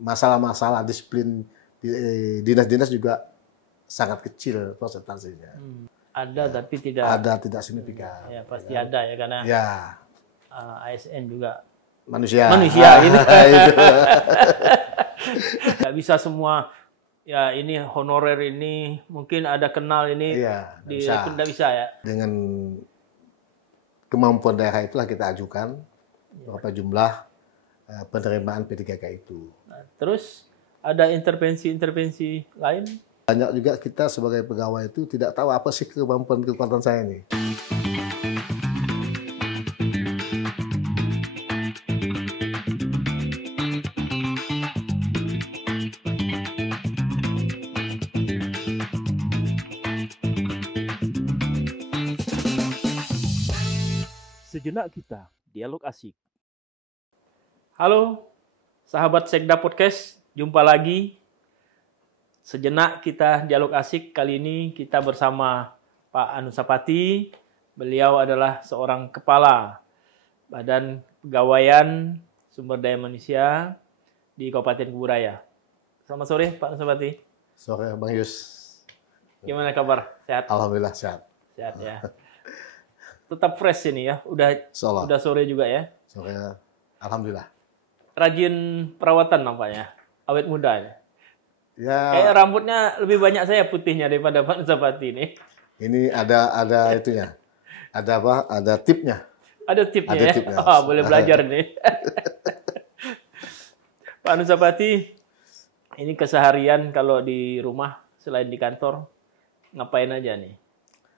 Masalah-masalah disiplin di dinas-dinas juga sangat kecil persentasenya. Ada tapi tidak Ada tidak signifikan. ya pasti ada ya karena Ya, ASN juga manusia. gitu. Itu. Nggak bisa semua ya ini honorer ini mungkin ada kenal ini Iya, di bisa. nggak bisa ya. Dengan kemampuan daerah itulah kita ajukan berapa jumlah penerimaan P3K itu. Nah, terus ada intervensi lain? Banyak juga kita sebagai pegawai itu tidak tahu apa sih kekuatan saya ini. Sejenak kita dialog asik. Halo, sahabat Sekda Podcast, jumpa lagi. Sejenak kita dialog asik. Kali ini kita bersama Pak Anusapati. Beliau adalah seorang kepala Badan Pegawaian Sumber Daya Manusia di Kabupaten Kuburaya. Selamat sore, Pak Anusapati. Sore, Bang Yus. Gimana kabar? Sehat? Alhamdulillah sehat. Sehat ya. Tetap fresh ini ya. Udah sore juga ya. Sore, alhamdulillah. Rajin perawatan nampaknya. Awet muda ya. Kayak rambutnya lebih banyak saya putihnya daripada Pak Nusapati ini. Ini ada itunya. Ada apa? Ada tipnya. Ada tipnya Ada ya. tipnya. Boleh belajar nih. Pak Nusapati, ini keseharian kalau di rumah selain di kantor ngapain aja nih?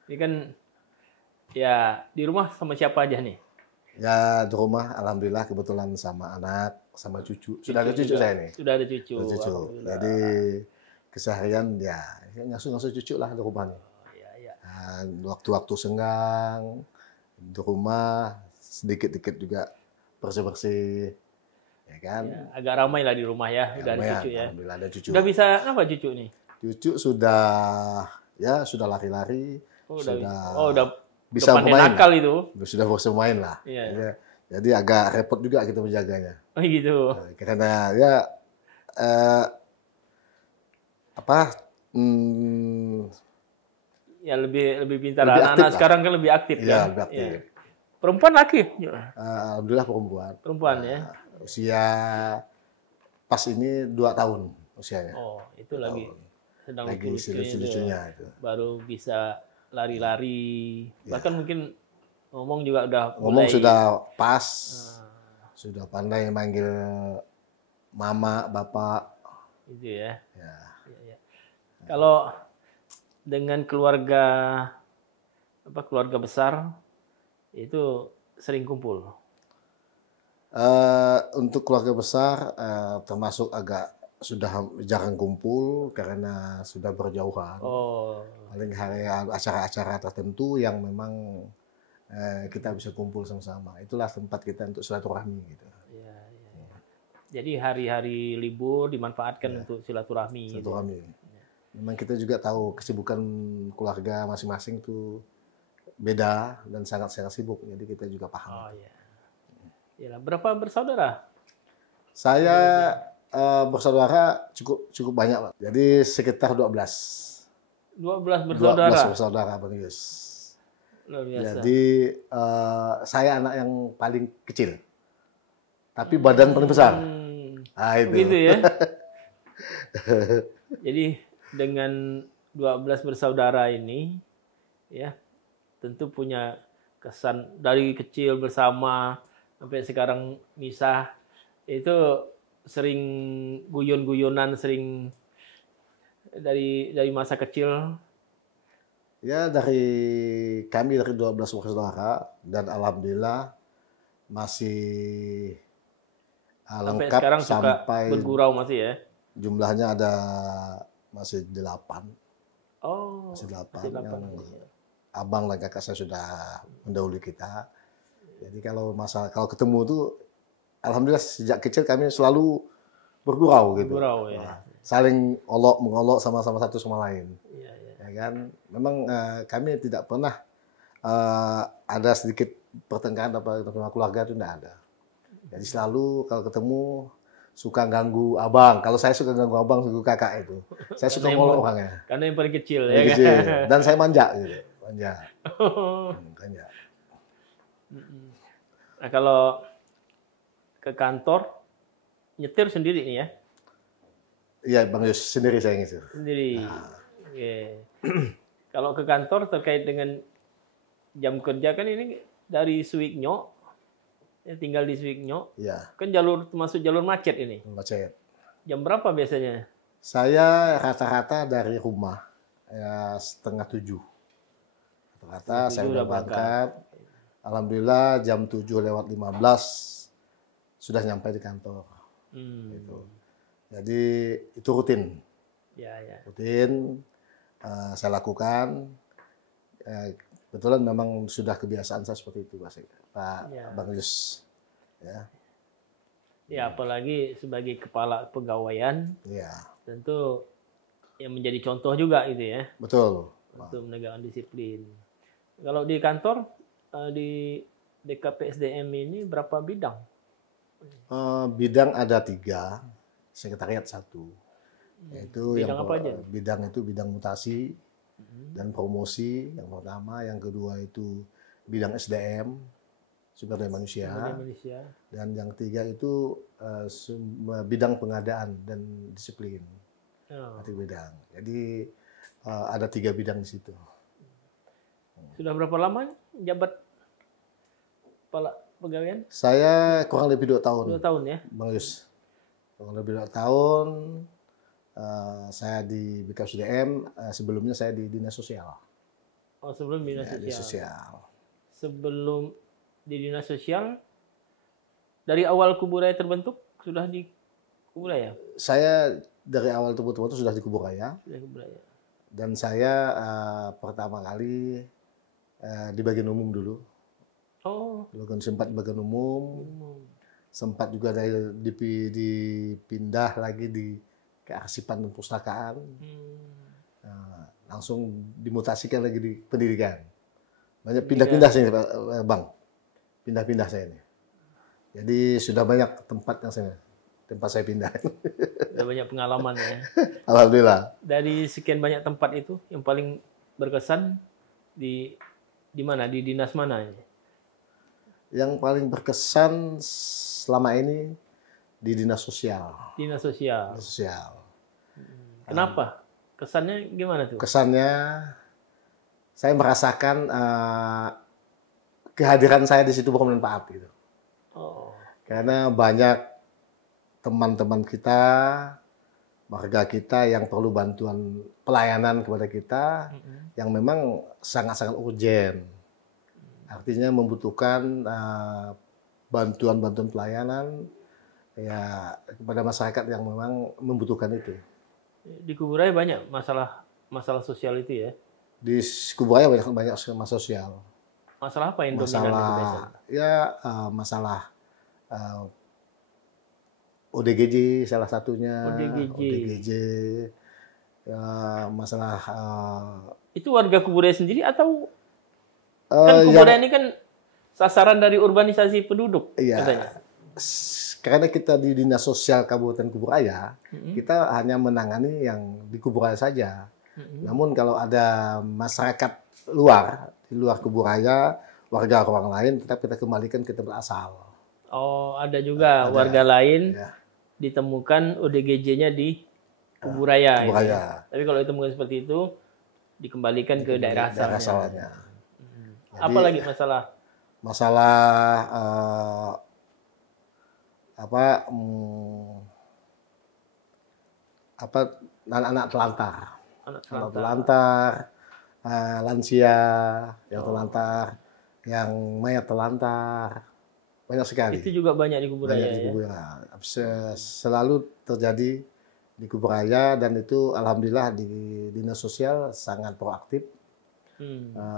Ini kan ya di rumah sama siapa aja nih? Ya di rumah alhamdulillah kebetulan sama anak, sama cucu. Sudah ada cucu juga. saya nih. Sudah ada cucu. Sudah cucu. Jadi keseharian ya ngasuh-ngasuh cucu lah di rumah nih. Iya. Nah, waktu-waktu senggang di rumah sedikit-sedikit juga bersih-bersih. Ya kan? Ya, agak ramai lah di rumah ya. Udah ada cucu ya. Alhamdulillah ada cucu. Udah bisa apa cucu nih? Cucu sudah lari-lari. Udah bisa pandai bermain. Nakal itu. Sudah bisa main lah. Iya. Jadi agak repot juga kita menjaganya. Oh gitu. Karena ya ya lebih pintar. Lebih Anak-anak aktif sekarang kan lebih aktif Iya, kan. lebih aktif. Iya. Perempuan laki? Alhamdulillah perempuan. Perempuan ya. Usia pas ini 2 tahun usianya. Oh, itu lagi sedang Lagi lucu-lucunya lucu-lucunya itu. baru bisa lari-lari. Bahkan mungkin ngomong juga udah Ngomong mulai. sudah pas. Sudah pandai manggil mama, bapak. Itu ya. Ya. Iya. Kalau dengan keluarga besar itu sering kumpul. Untuk keluarga besar termasuk agak sudah jarang kumpul karena sudah berjauhan. Oh. Paling hari acara-acara tertentu yang memang kita bisa kumpul sama-sama. Itulah tempat kita untuk silaturahmi gitu. Iya. Jadi hari-hari libur dimanfaatkan untuk silaturahmi. Silaturahmi. Memang kita juga tahu kesibukan keluarga masing-masing tuh beda dan sangat-sangat sibuk. Jadi kita juga paham. Oh iya. Yalah, berapa bersaudara? Saya bersaudara cukup banyak, Pak. Jadi sekitar 12. 12 bersaudara. 12 bersaudara, Bang Yus. Luar biasa. Jadi saya anak yang paling kecil. Tapi badan paling besar. Nah, itu. Begitu ya. Jadi dengan 12 bersaudara ini ya tentu punya kesan dari kecil bersama sampai sekarang misah, itu sering guyon-guyonan, sering dari masa kecil. Ya kami dari 12 bersaudara dan alhamdulillah masih Sampai lengkap sekarang suka sampai bergurau masih ya. jumlahnya masih 8. Oh, Masih 8. masih 8. Yang abang dan kakak saya sudah mendahului kita. Jadi kalau ketemu tuh alhamdulillah sejak kecil kami selalu bergurau gitu. Bergurau ya. Saling mengolok sama-sama satu sama lain. Iya. Ya kan? Memang kami tidak pernah ada sedikit pertengkaran sama keluarga itu tidak ada. Jadi selalu kalau ketemu suka ganggu abang. Kalau saya suka ganggu abang, ganggu kakak itu. Saya suka ngolok orangnya. Karena yang paling kecil Paling ya kecil. kan. Dan saya manja gitu. Manja. Manja. Nah, kalau ke kantor nyetir sendiri nih ya? Iya, Bang Yus sendiri saya gitu. Sendiri. Oke. Kalau ke kantor terkait dengan jam kerja kan ini dari Suwiknyo, tinggal di Suwiknyo, Iya, kan masuk jalur macet ini. macet. Jam berapa biasanya? Saya rata-rata dari rumah ya 6:30. Rata-rata saya 7 udah udah berangkat. Alhamdulillah jam 7:15 sudah nyampe di kantor. Gitu. Jadi itu rutin. Ya, ya. Rutin saya lakukan. Kebetulan memang sudah kebiasaan saya seperti itu, Pak Ya. Bang Yus. Ya, Ya, apalagi sebagai kepala pegawaian, iya, tentu yang menjadi contoh juga gitu ya, betul. untuk menegakkan disiplin. Kalau di kantor, di DKP SDM ini berapa bidang? Bidang ada 3, sekretariat 1. Yaitu Bidang apa aja? bidang itu bidang mutasi dan promosi yang pertama, yang kedua itu bidang SDM, sumber daya manusia, Di Indonesia. dan yang ketiga itu bidang pengadaan dan disiplin. Oh. 3 bidang. Jadi ada 3 bidang di situ. Sudah berapa lama jabat kepala pegawaian? Saya kurang lebih 2 tahun, 2 tahun ya? Bang Yus. Kurang lebih 2 tahun. Saya di BKSDM, sebelumnya saya di Dinas Sosial. Oh, sebelum dinas Ya, di sosial. sosial. Sebelum di dinas sosial, dari awal Kuburaya terbentuk sudah di Kuburaya? Saya dari awal tubuh-tubuh sudah di Kuburaya, Sudah Kuburaya. dan saya pertama kali di bagian umum dulu. Oh, Dulu kan sempat di bagian umum, sempat juga dipindah lagi di kearsipan dan perpustakaan. Langsung dimutasikan lagi di pendidikan. Banyak pindah-pindah saya, Bang. Pindah-pindah saya ini. Jadi sudah banyak tempat saya pindah. Sudah banyak pengalaman ya. Alhamdulillah. Dari sekian banyak tempat itu, yang paling berkesan di mana? Di dinas mana? Yang paling berkesan selama ini di dinas sosial. Dinas sosial. Dinas sosial. Kenapa? Kesannya gimana tuh? Kesannya saya merasakan kehadiran saya di situ bermanfaat gitu. Oh, Karena banyak teman-teman kita, warga kita yang perlu bantuan pelayanan kepada kita yang memang sangat-sangat urgen. Artinya membutuhkan bantuan-bantuan pelayanan ya kepada masyarakat yang memang membutuhkan itu. di Kuburaya banyak masalah sosial itu ya. Di Kuburaya banyak masalah sosial. Masalah apa yang dominan itu biasanya? Masalah ODGJ salah satunya. ODGJ. Ya, masalah Itu warga Kuburaya sendiri atau kan Kuburaya ini kan sasaran dari urbanisasi penduduk katanya. Karena kita di Dinas Sosial Kabupaten Kuburaya, kita hanya menangani yang di Kuburaya saja. Namun kalau ada masyarakat di luar Kuburaya, warga orang lain, tetap kita kembalikan ke tempat asal. Oh, ada juga warga lain ditemukan ODGJ-nya di Kuburaya. Kuburaya. Tapi kalau ditemukan seperti itu, dikembalikan ke daerah asalnya. Apalagi masalah? Masalah anak-anak telantar. Anak telantar, lansia yang telantar, yang mayat telantar. Banyak sekali. Itu juga banyak di Kuburaya. Banyak di Kuburaya. Selalu terjadi di Kuburaya, dan itu alhamdulillah di Dinas Sosial sangat proaktif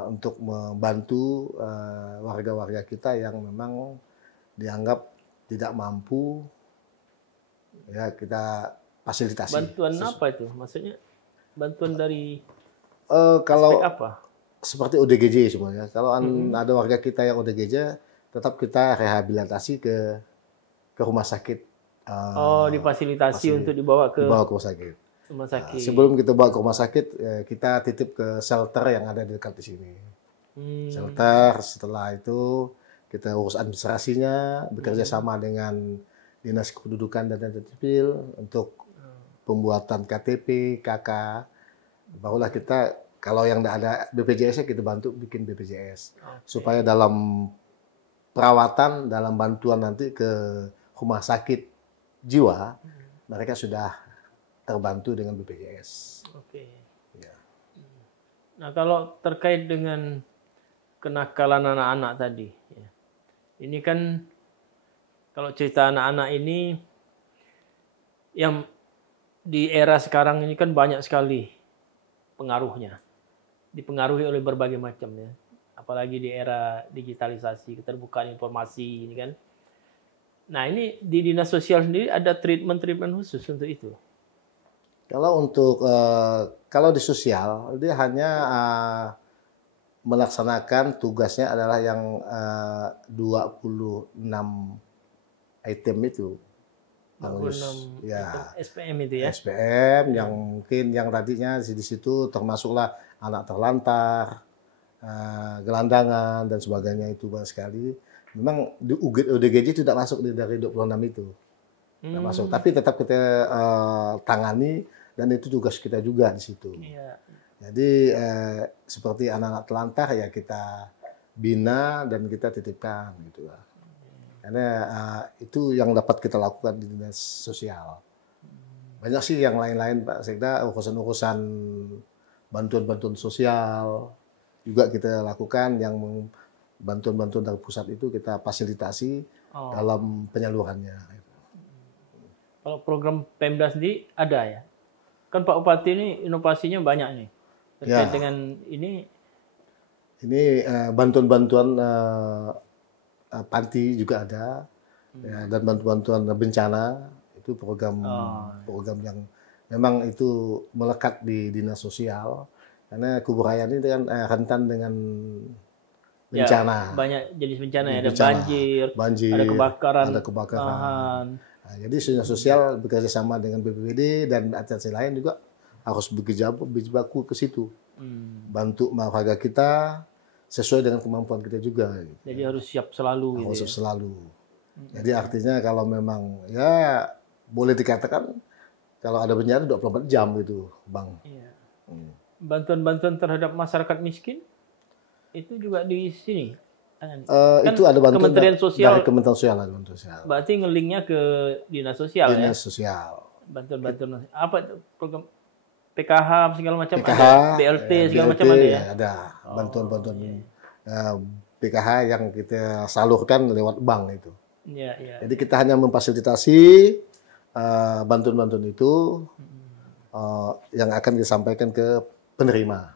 untuk membantu warga-warga kita yang memang dianggap tidak mampu, ya kita fasilitasi. Bantuan apa itu? Maksudnya bantuan dari kalau aspek apa? seperti ODGJ semuanya. Kalau ada warga kita yang ODGJ, tetap kita rehabilitasi ke rumah sakit difasilitasi untuk dibawa ke rumah sakit. Rumah sakit. Sebelum kita bawa ke rumah sakit, kita titip ke shelter yang ada di dekat di sini. Shelter, setelah itu kita urus administrasinya, bekerja sama dengan Dinas Kependudukan dan Catatan Sipil untuk pembuatan KTP, KK. Barulah kita, kalau yang tidak ada BPJS-nya, kita bantu bikin BPJS. Supaya dalam perawatan, dalam bantuan nanti ke rumah sakit jiwa, mereka sudah terbantu dengan BPJS. Oke. Ya. Nah, kalau terkait dengan kenakalan anak-anak tadi, ya. Ini kan kalau cerita anak-anak ini yang di era sekarang ini kan banyak sekali pengaruhnya, dipengaruhi oleh berbagai macam ya. Apalagi di era digitalisasi, keterbukaan informasi ini kan. Nah, ini di Dinas Sosial sendiri ada treatment khusus untuk itu. Kalau untuk kalau di sosial dia hanya melaksanakan tugasnya adalah yang 26 item itu. 26 Ya, SPM itu ya. SPM yang mungkin yang tadinya di situ termasuklah anak terlantar, gelandangan dan sebagainya, itu banyak sekali. Memang di UDGJ tidak masuk dari 26 itu. Tidak masuk, tapi tetap kita tangani dan itu tugas kita juga di situ. Iya. Jadi seperti anak-anak telantar ya kita bina dan kita titipkan gitu lah. Karena itu yang dapat kita lakukan di Dinas Sosial. Banyak sih yang lain-lain Pak Sekda, urusan-urusan bantuan-bantuan sosial juga kita lakukan, yang bantuan-bantuan dari pusat itu kita fasilitasi dalam penyalurannya. Kalau program Pemda sendiri ada ya? Kan Pak Bupati ini inovasinya banyak nih. Terkait dengan ini bantuan-bantuan panti juga ada, ya, dan bantuan-bantuan bencana itu program yang memang itu melekat di Dinas Sosial, karena Kuburaya ini kan rentan dengan bencana. Ya, banyak jenis bencana ya, ada bencana, banjir, ada kebakaran. Nah, jadi Dinas Sosial bekerja sama dengan BPBD dan instansi lain juga harus berjibaku ke situ, bantu warga kita sesuai dengan kemampuan kita juga. Jadi harus siap selalu. Harus siap selalu. Jadi artinya kalau memang ya boleh dikatakan kalau ada bencana 24 jam gitu, Bang. Iya. Bantuan-bantuan terhadap masyarakat miskin itu juga di sini. Kan itu ada bantuan Kementerian Sosial. Dari Kementerian Sosial, Berarti ngelinknya ke Dinas Sosial. Dinas Sosial. Bantuan-bantuan apa program PKH segala macam, PKH, ada BLT segala macam ada ya. Ada bantuan-bantuan PKH yang kita salurkan lewat bank itu. Iya. Jadi kita hanya memfasilitasi bantuan-bantuan itu yang akan disampaikan ke penerima.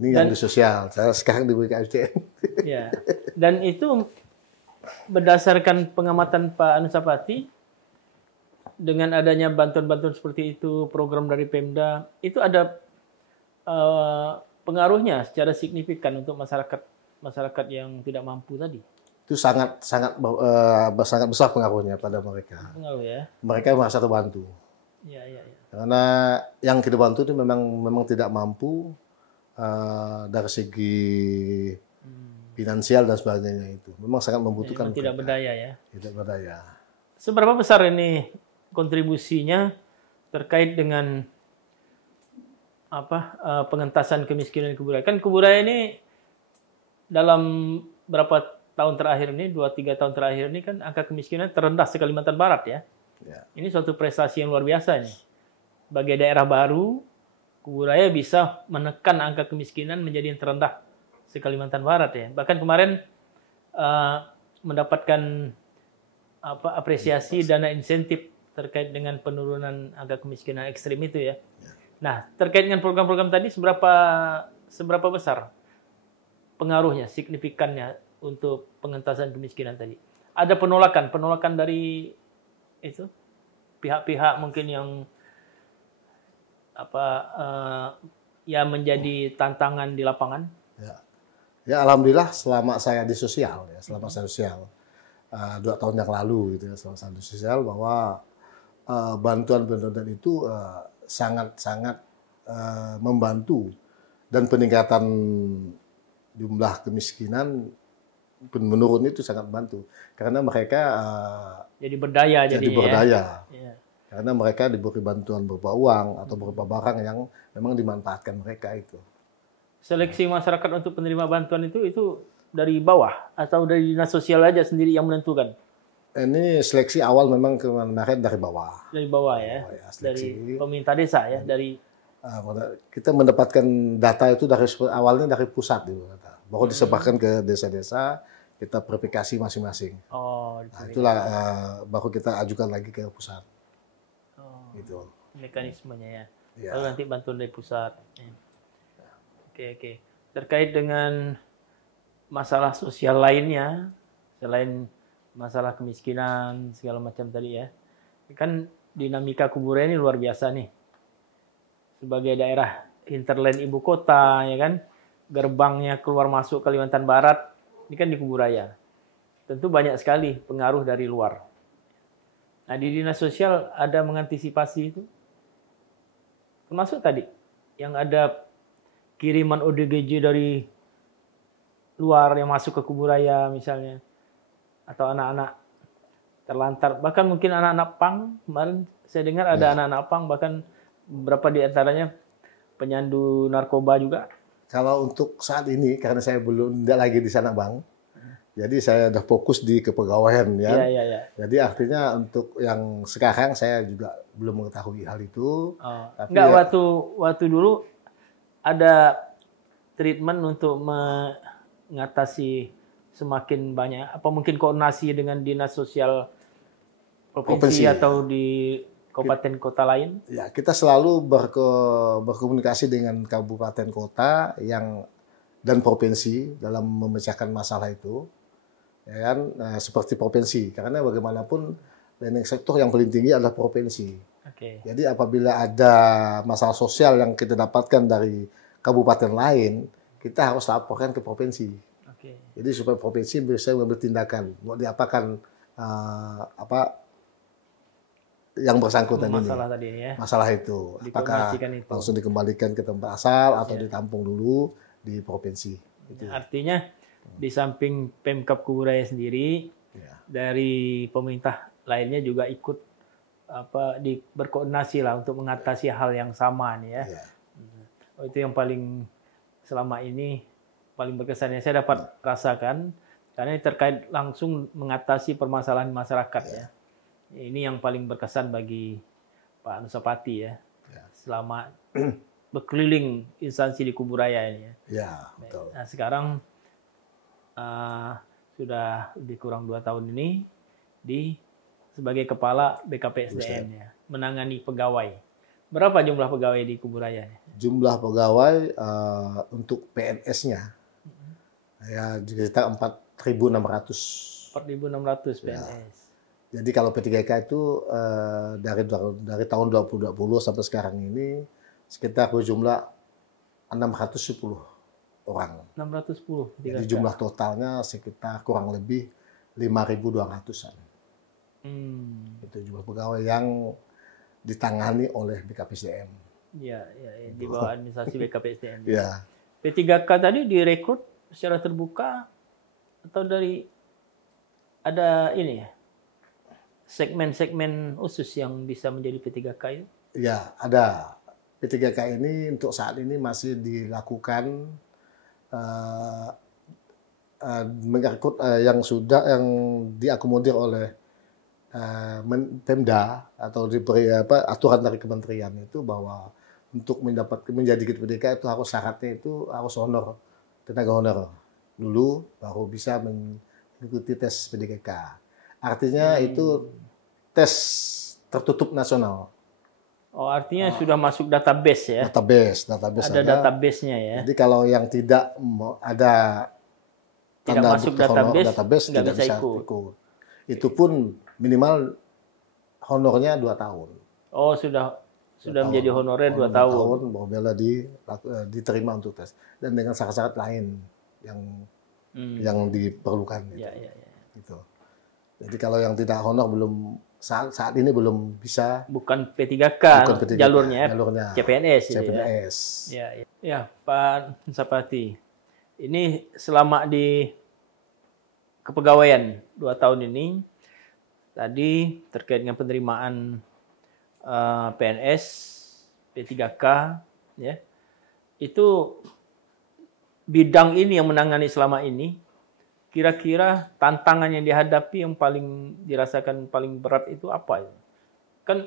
Ini yang di sosial. Saya sekarang di BKSDM. Ya. Dan itu berdasarkan pengamatan Pak Anusapati, dengan adanya bantuan-bantuan seperti itu, program dari Pemda, itu ada pengaruhnya secara signifikan untuk masyarakat yang tidak mampu tadi. Itu sangat besar pengaruhnya pada mereka. Pengaruh ya. Mereka merasa terbantu. Iya. Karena yang kita bantu itu memang tidak mampu dari segi finansial dan sebagainya, itu memang sangat membutuhkan. Memang tidak berdaya ya. Tidak berdaya. Seberapa besar ini kontribusinya terkait dengan pengentasan kemiskinan Kuburaya? Kan Kuburaya ini dalam berapa tahun terakhir ini, 2-3 tahun terakhir ini kan angka kemiskinan terendah se Kalimantan Barat ya. Ini suatu prestasi yang luar biasa nih. Sebagai daerah baru, Kuburaya bisa menekan angka kemiskinan menjadi yang terendah se Kalimantan Barat ya. Bahkan kemarin mendapatkan apresiasi dana insentif terkait dengan penurunan angka kemiskinan ekstrim itu ya. Nah, terkait dengan program-program tadi seberapa besar pengaruhnya, signifikannya untuk pengentasan kemiskinan tadi? Ada penolakan dari itu pihak-pihak mungkin yang ya menjadi tantangan di lapangan? Ya, alhamdulillah selama saya di sosial, 2 tahun yang lalu gitu ya, sama Sandu Sosial, bahwa bantuan-bantuan itu sangat-sangat membantu, dan peningkatan jumlah kemiskinan pun menurun itu sangat membantu karena mereka jadi berdaya jadi jadinya berdaya ya. karena mereka diberi bantuan berupa uang atau berupa barang yang memang dimanfaatkan mereka itu. Seleksi masyarakat untuk penerima bantuan itu dari bawah atau dari dinas sosial aja sendiri yang menentukan? Ini seleksi awal memang kemarin dari bawah. Dari bawah ya, dari pemerintah desa ya, dari kita mendapatkan data itu dari awalnya dari pusat gitu, baru disebarkan ke desa-desa, kita verifikasi masing-masing. Oh, nah, itulah baru kita ajukan lagi ke pusat. Gitu. Mekanismenya ya. Ya. Lalu nanti bantuan dari pusat. Oke. Terkait dengan masalah sosial lainnya, selain masalah kemiskinan segala macam tadi ya, kan dinamika Kuburaya ini luar biasa nih. Sebagai daerah hinterland ibu kota, ya kan, gerbangnya keluar masuk Kalimantan Barat, ini kan di Kuburaya. Tentu banyak sekali pengaruh dari luar. Nah, di dinas sosial ada mengantisipasi itu, termasuk tadi yang ada kiriman ODGJ dari luar yang masuk ke Kuburaya misalnya, atau anak-anak terlantar, bahkan mungkin anak-anak pang. Kemarin saya dengar ada anak-anak pang, bahkan beberapa di antaranya penyandu narkoba juga. Kalau untuk saat ini, karena saya belum lagi di sana Bang, jadi saya udah fokus di kepegawaian ya. Iya. Jadi artinya untuk yang sekarang saya juga belum mengetahui hal itu. Tapi enggak, waktu dulu ada treatment untuk mengatasi semakin banyak, apa mungkin koordinasi dengan dinas sosial provinsi atau di kabupaten kota lain? Ya, kita selalu berkomunikasi dengan kabupaten kota dan provinsi dalam memecahkan masalah itu. Ya kan, seperti provinsi, karena bagaimanapun landing sektor yang paling tinggi adalah provinsi. Jadi apabila ada masalah sosial yang kita dapatkan dari kabupaten lain, kita harus laporkan ke provinsi. Jadi supaya provinsi bisa mengambil tindakan, mau diapakan yang bersangkutan masalah itu, apakah langsung dikembalikan ke tempat asal atau ditampung dulu di provinsi. Artinya di samping Pemkab Kuburaya sendiri, dari pemerintah lainnya juga ikut berkoordinasi lah untuk mengatasi hal yang sama nih ya. Itu yang paling selama ini paling berkesan yang saya dapat rasakan, karena ini terkait langsung mengatasi permasalahan masyarakat ya. Ini yang paling berkesan bagi Pak Anusapati ya, selama berkeliling instansi di Kuburaya ini ya. Ya, betul. Nah, sekarang sudah lebih kurang 2 tahun ini sebagai kepala BKPSDM ya, menangani pegawai. Berapa jumlah pegawai di Kuburaya? Jumlah pegawai untuk PNS-nya ya sekitar 4.600. 4.600 PNS. Jadi kalau P3K itu dari tahun 2020 sampai sekarang ini sekitar berjumlah 610 orang. 610. Jadi jumlah totalnya sekitar kurang lebih 5.200-an. Itu jumlah pegawai yang ditangani oleh BKPSDM. Iya, di bawah administrasi BKPSDM. Ya. P3K tadi direkrut secara terbuka atau dari ada ini ya, segmen-segmen khusus yang bisa menjadi P3K itu? Ya, ada. P3K ini untuk saat ini masih dilakukan merekrut yang diakomodir oleh Pemda atau diberi aturan dari kementerian itu, bahwa untuk menjadi P3K itu harus syaratnya itu harus tenaga honor dulu, baru bisa mengikuti tes P3K. Artinya itu tes tertutup nasional. Oh, artinya sudah masuk database ya? Database ada database-nya ya. Jadi kalau yang tidak ada tidak masuk database tidak bisa ikut. Itu pun minimal honornya 2 tahun. Oh, sudah menjadi honorer 2 tahun. Baru bila diterima untuk tes. Dan dengan syarat-syarat lain yang diperlukan. Ya. Gitu. Jadi kalau yang tidak honor belum saat ini belum bisa. Bukan P3K, Bukan P3K, jalurnya CPNS. itu ya. CPNS. Ya, Pak Sapati. Ini selama di kepegawaian 2 tahun ini, tadi terkait dengan penerimaan PNS, P3K, ya, itu bidang ini yang menangani selama ini, kira-kira tantangan yang dihadapi yang paling dirasakan paling berat itu apa? Kan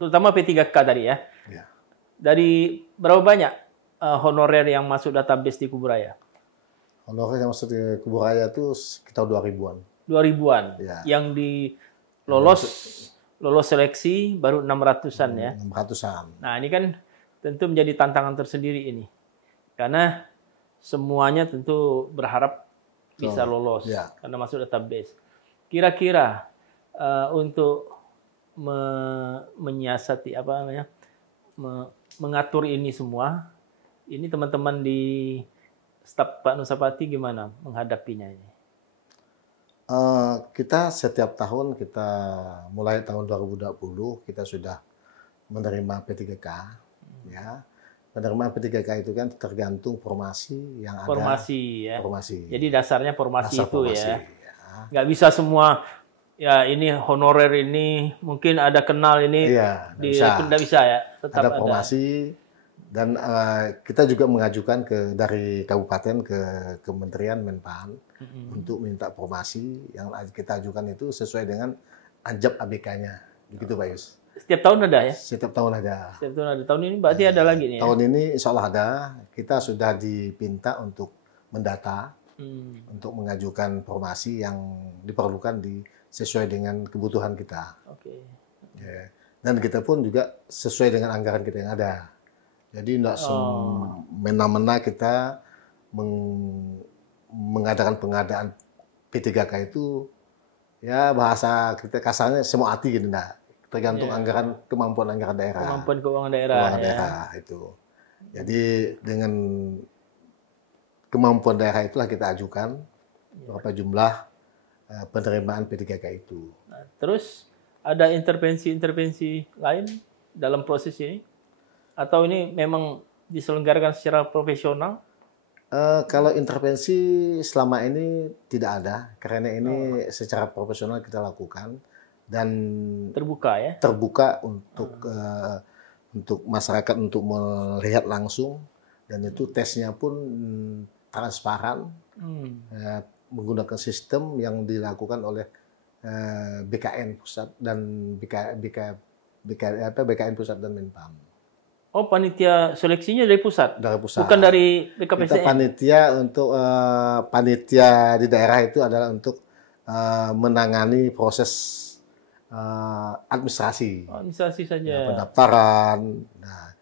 terutama P3K tadi ya. Ya. Dari berapa banyak honorer yang masuk database di Kuburaya? Honorer yang masuk di Kuburaya itu sekitar 2000-an. 2000-an. Ya. Yang lolos seleksi baru 600-an ya. 600-an. Nah, ini kan tentu menjadi tantangan tersendiri ini. Karena semuanya tentu berharap bisa lolos karena masuk database. Kira-kira untuk menyiasati mengatur ini semua, ini teman-teman di staf Pak Nusapati gimana menghadapinya ini? Kita setiap tahun mulai tahun 2020 kita sudah menerima P3K, ya. Penerimaan P3K itu kan tergantung formasi yang ada. Formasi ya. Formasi. Jadi dasarnya formasi itu formasi, ya. Nggak bisa semua ya ini honorer ini mungkin ada kenal ini. Iya, nggak bisa ya. Tetap ada formasi dan kita juga mengajukan dari kabupaten ke Kementerian Menpan untuk minta formasi yang kita ajukan itu sesuai dengan anjab ABK-nya. Begitu Pak Yus. Setiap tahun ada ya? Setiap tahun ada. Setiap tahun ada. Tahun ini berarti ada lagi nih ya? Tahun ini insya Allah ada. Kita sudah dipinta untuk mendata, untuk mengajukan formasi yang diperlukan sesuai dengan kebutuhan kita. Oke. Ya. Dan kita pun juga sesuai dengan anggaran kita yang ada. Jadi tidak semena-mena kita mengadakan pengadaan P3K itu, ya bahasa kita kasarnya semua hati gitu, enggak. Tergantung kemampuan anggaran daerah. Kemampuan keuangan daerah. Keuangan daerah itu. Jadi dengan kemampuan daerah itulah kita ajukan berapa jumlah penerimaan P3K itu. Nah, terus ada intervensi-intervensi lain dalam proses ini? Atau ini memang diselenggarakan secara profesional? Kalau intervensi selama ini tidak ada, karena ini secara profesional kita lakukan. Dan terbuka untuk masyarakat untuk melihat langsung, dan itu tesnya pun transparan, menggunakan sistem yang dilakukan oleh BKN pusat dan BKN pusat dan Menpam. Oh, panitia seleksinya dari pusat? Dari pusat. Bukan dari BKPSDM? Kita panitia panitia di daerah itu adalah untuk menangani proses administrasi saja. Ya, pendaftaran. Nah,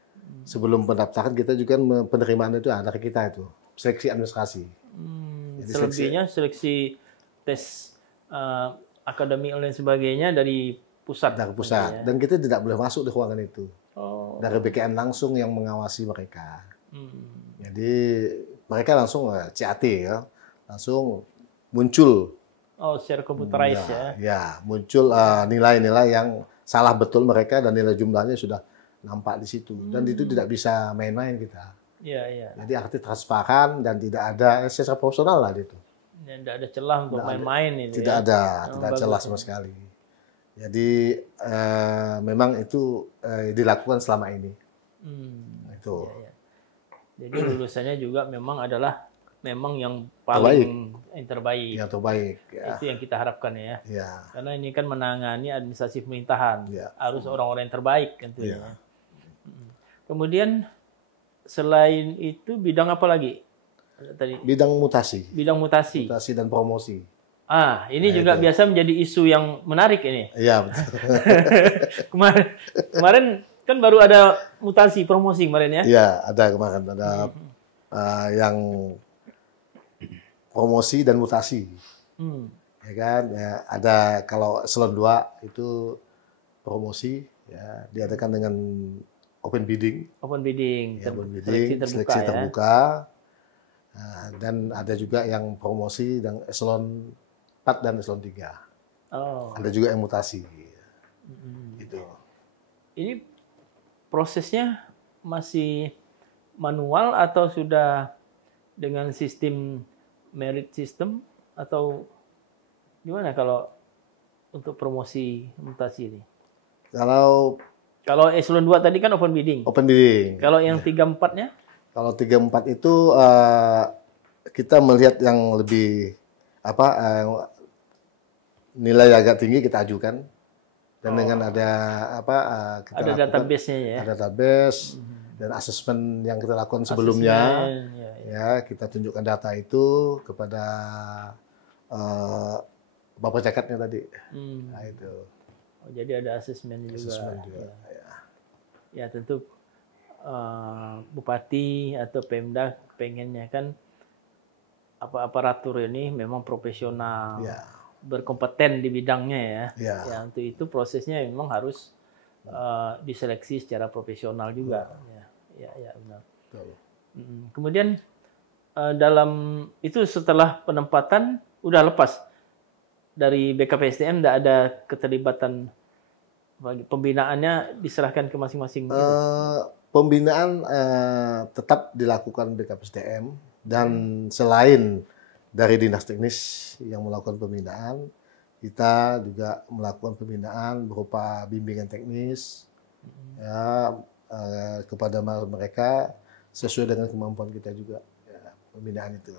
sebelum pendaftaran kita juga penerimaan itu dari kita itu seleksi administrasi. Jadi selebihnya seleksi tes akademi dan sebagainya dari pusat. Dari pusat. Ya. Dan kita tidak boleh masuk di ruangan itu. Dari BKN langsung yang mengawasi mereka. Jadi mereka langsung CAT ya, langsung muncul. Oh, secara computerized ya. Ya, muncul nilai-nilai yang salah betul mereka dan nilai jumlahnya sudah nampak di situ. Dan itu tidak bisa main-main kita. Iya. Jadi arti transparan dan tidak ada secara profesional lah itu. Dan tidak ada celah untuk main-main itu. Tidak ada celah sama sekali. Jadi memang itu dilakukan selama ini. Itu. Ya. Jadi lulusannya juga memang adalah yang paling terbaik. Yang terbaik. Ya. Itu yang kita harapkan ya. Ya. Karena ini kan menangani administrasi pemerintahan. Ya. Harus orang-orang yang terbaik tentunya. Ya. Kemudian selain itu bidang apa lagi? Tadi. Bidang mutasi. Bidang mutasi. Mutasi dan promosi. Ini juga itu biasa menjadi isu yang menarik ini. Iya, betul. kemarin kan baru ada mutasi promosi kemarin ya? Iya, ada kemarin. Ada yang promosi dan mutasi. Ya kan? Ya, ada kalau eselon 2 itu promosi, ya, diadakan dengan open bidding. Open bidding, ya, seleksi terbuka. Nah, dan ada juga yang promosi dan eselon 4 dan eselon 3. Oh. Ada juga yang mutasi. Gitu. Ini prosesnya masih manual atau sudah dengan sistem merit system atau gimana kalau untuk promosi mutasi ini? Kalau eselon 2 tadi kan open bidding. Open bidding. Kalau yang 3-4-nya? Kalau 3-4 itu kita melihat yang lebih nilai agak tinggi kita ajukan. Dan dengan ada kita ada database-nya ya. Ada database dan asesmen yang kita lakukan sebelumnya. Ya, kita tunjukkan data itu kepada Bapak Cakatnya tadi. Nah, itu. Oh, jadi ada asesmen juga. Ya tentu Bupati atau Pemda pengennya kan aparatur ini memang profesional, berkompeten di bidangnya ya. Ya untuk itu prosesnya memang harus diseleksi secara profesional juga. Ya benar. Kemudian dalam itu setelah penempatan udah lepas dari BKPSDM, tidak ada keterlibatan pembinaannya diserahkan ke masing-masing. Pembinaan tetap dilakukan BKPSDM dan selain dari dinas teknis yang melakukan pembinaan, kita juga melakukan pembinaan berupa bimbingan teknis kepada mereka sesuai dengan kemampuan kita juga pembinaan itu.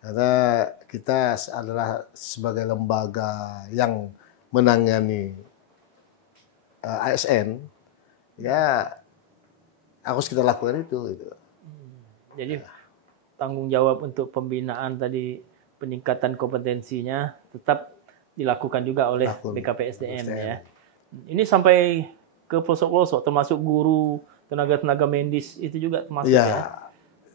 Karena kita adalah sebagai lembaga yang menangani ASN, ya harus kita lakukan itu. Jadi tanggung jawab untuk pembinaan tadi, peningkatan kompetensinya tetap dilakukan juga oleh BKPSDM ya. Ini sampai ke pelosok-pelosok, termasuk guru, tenaga-tenaga medis itu juga termasuk ya.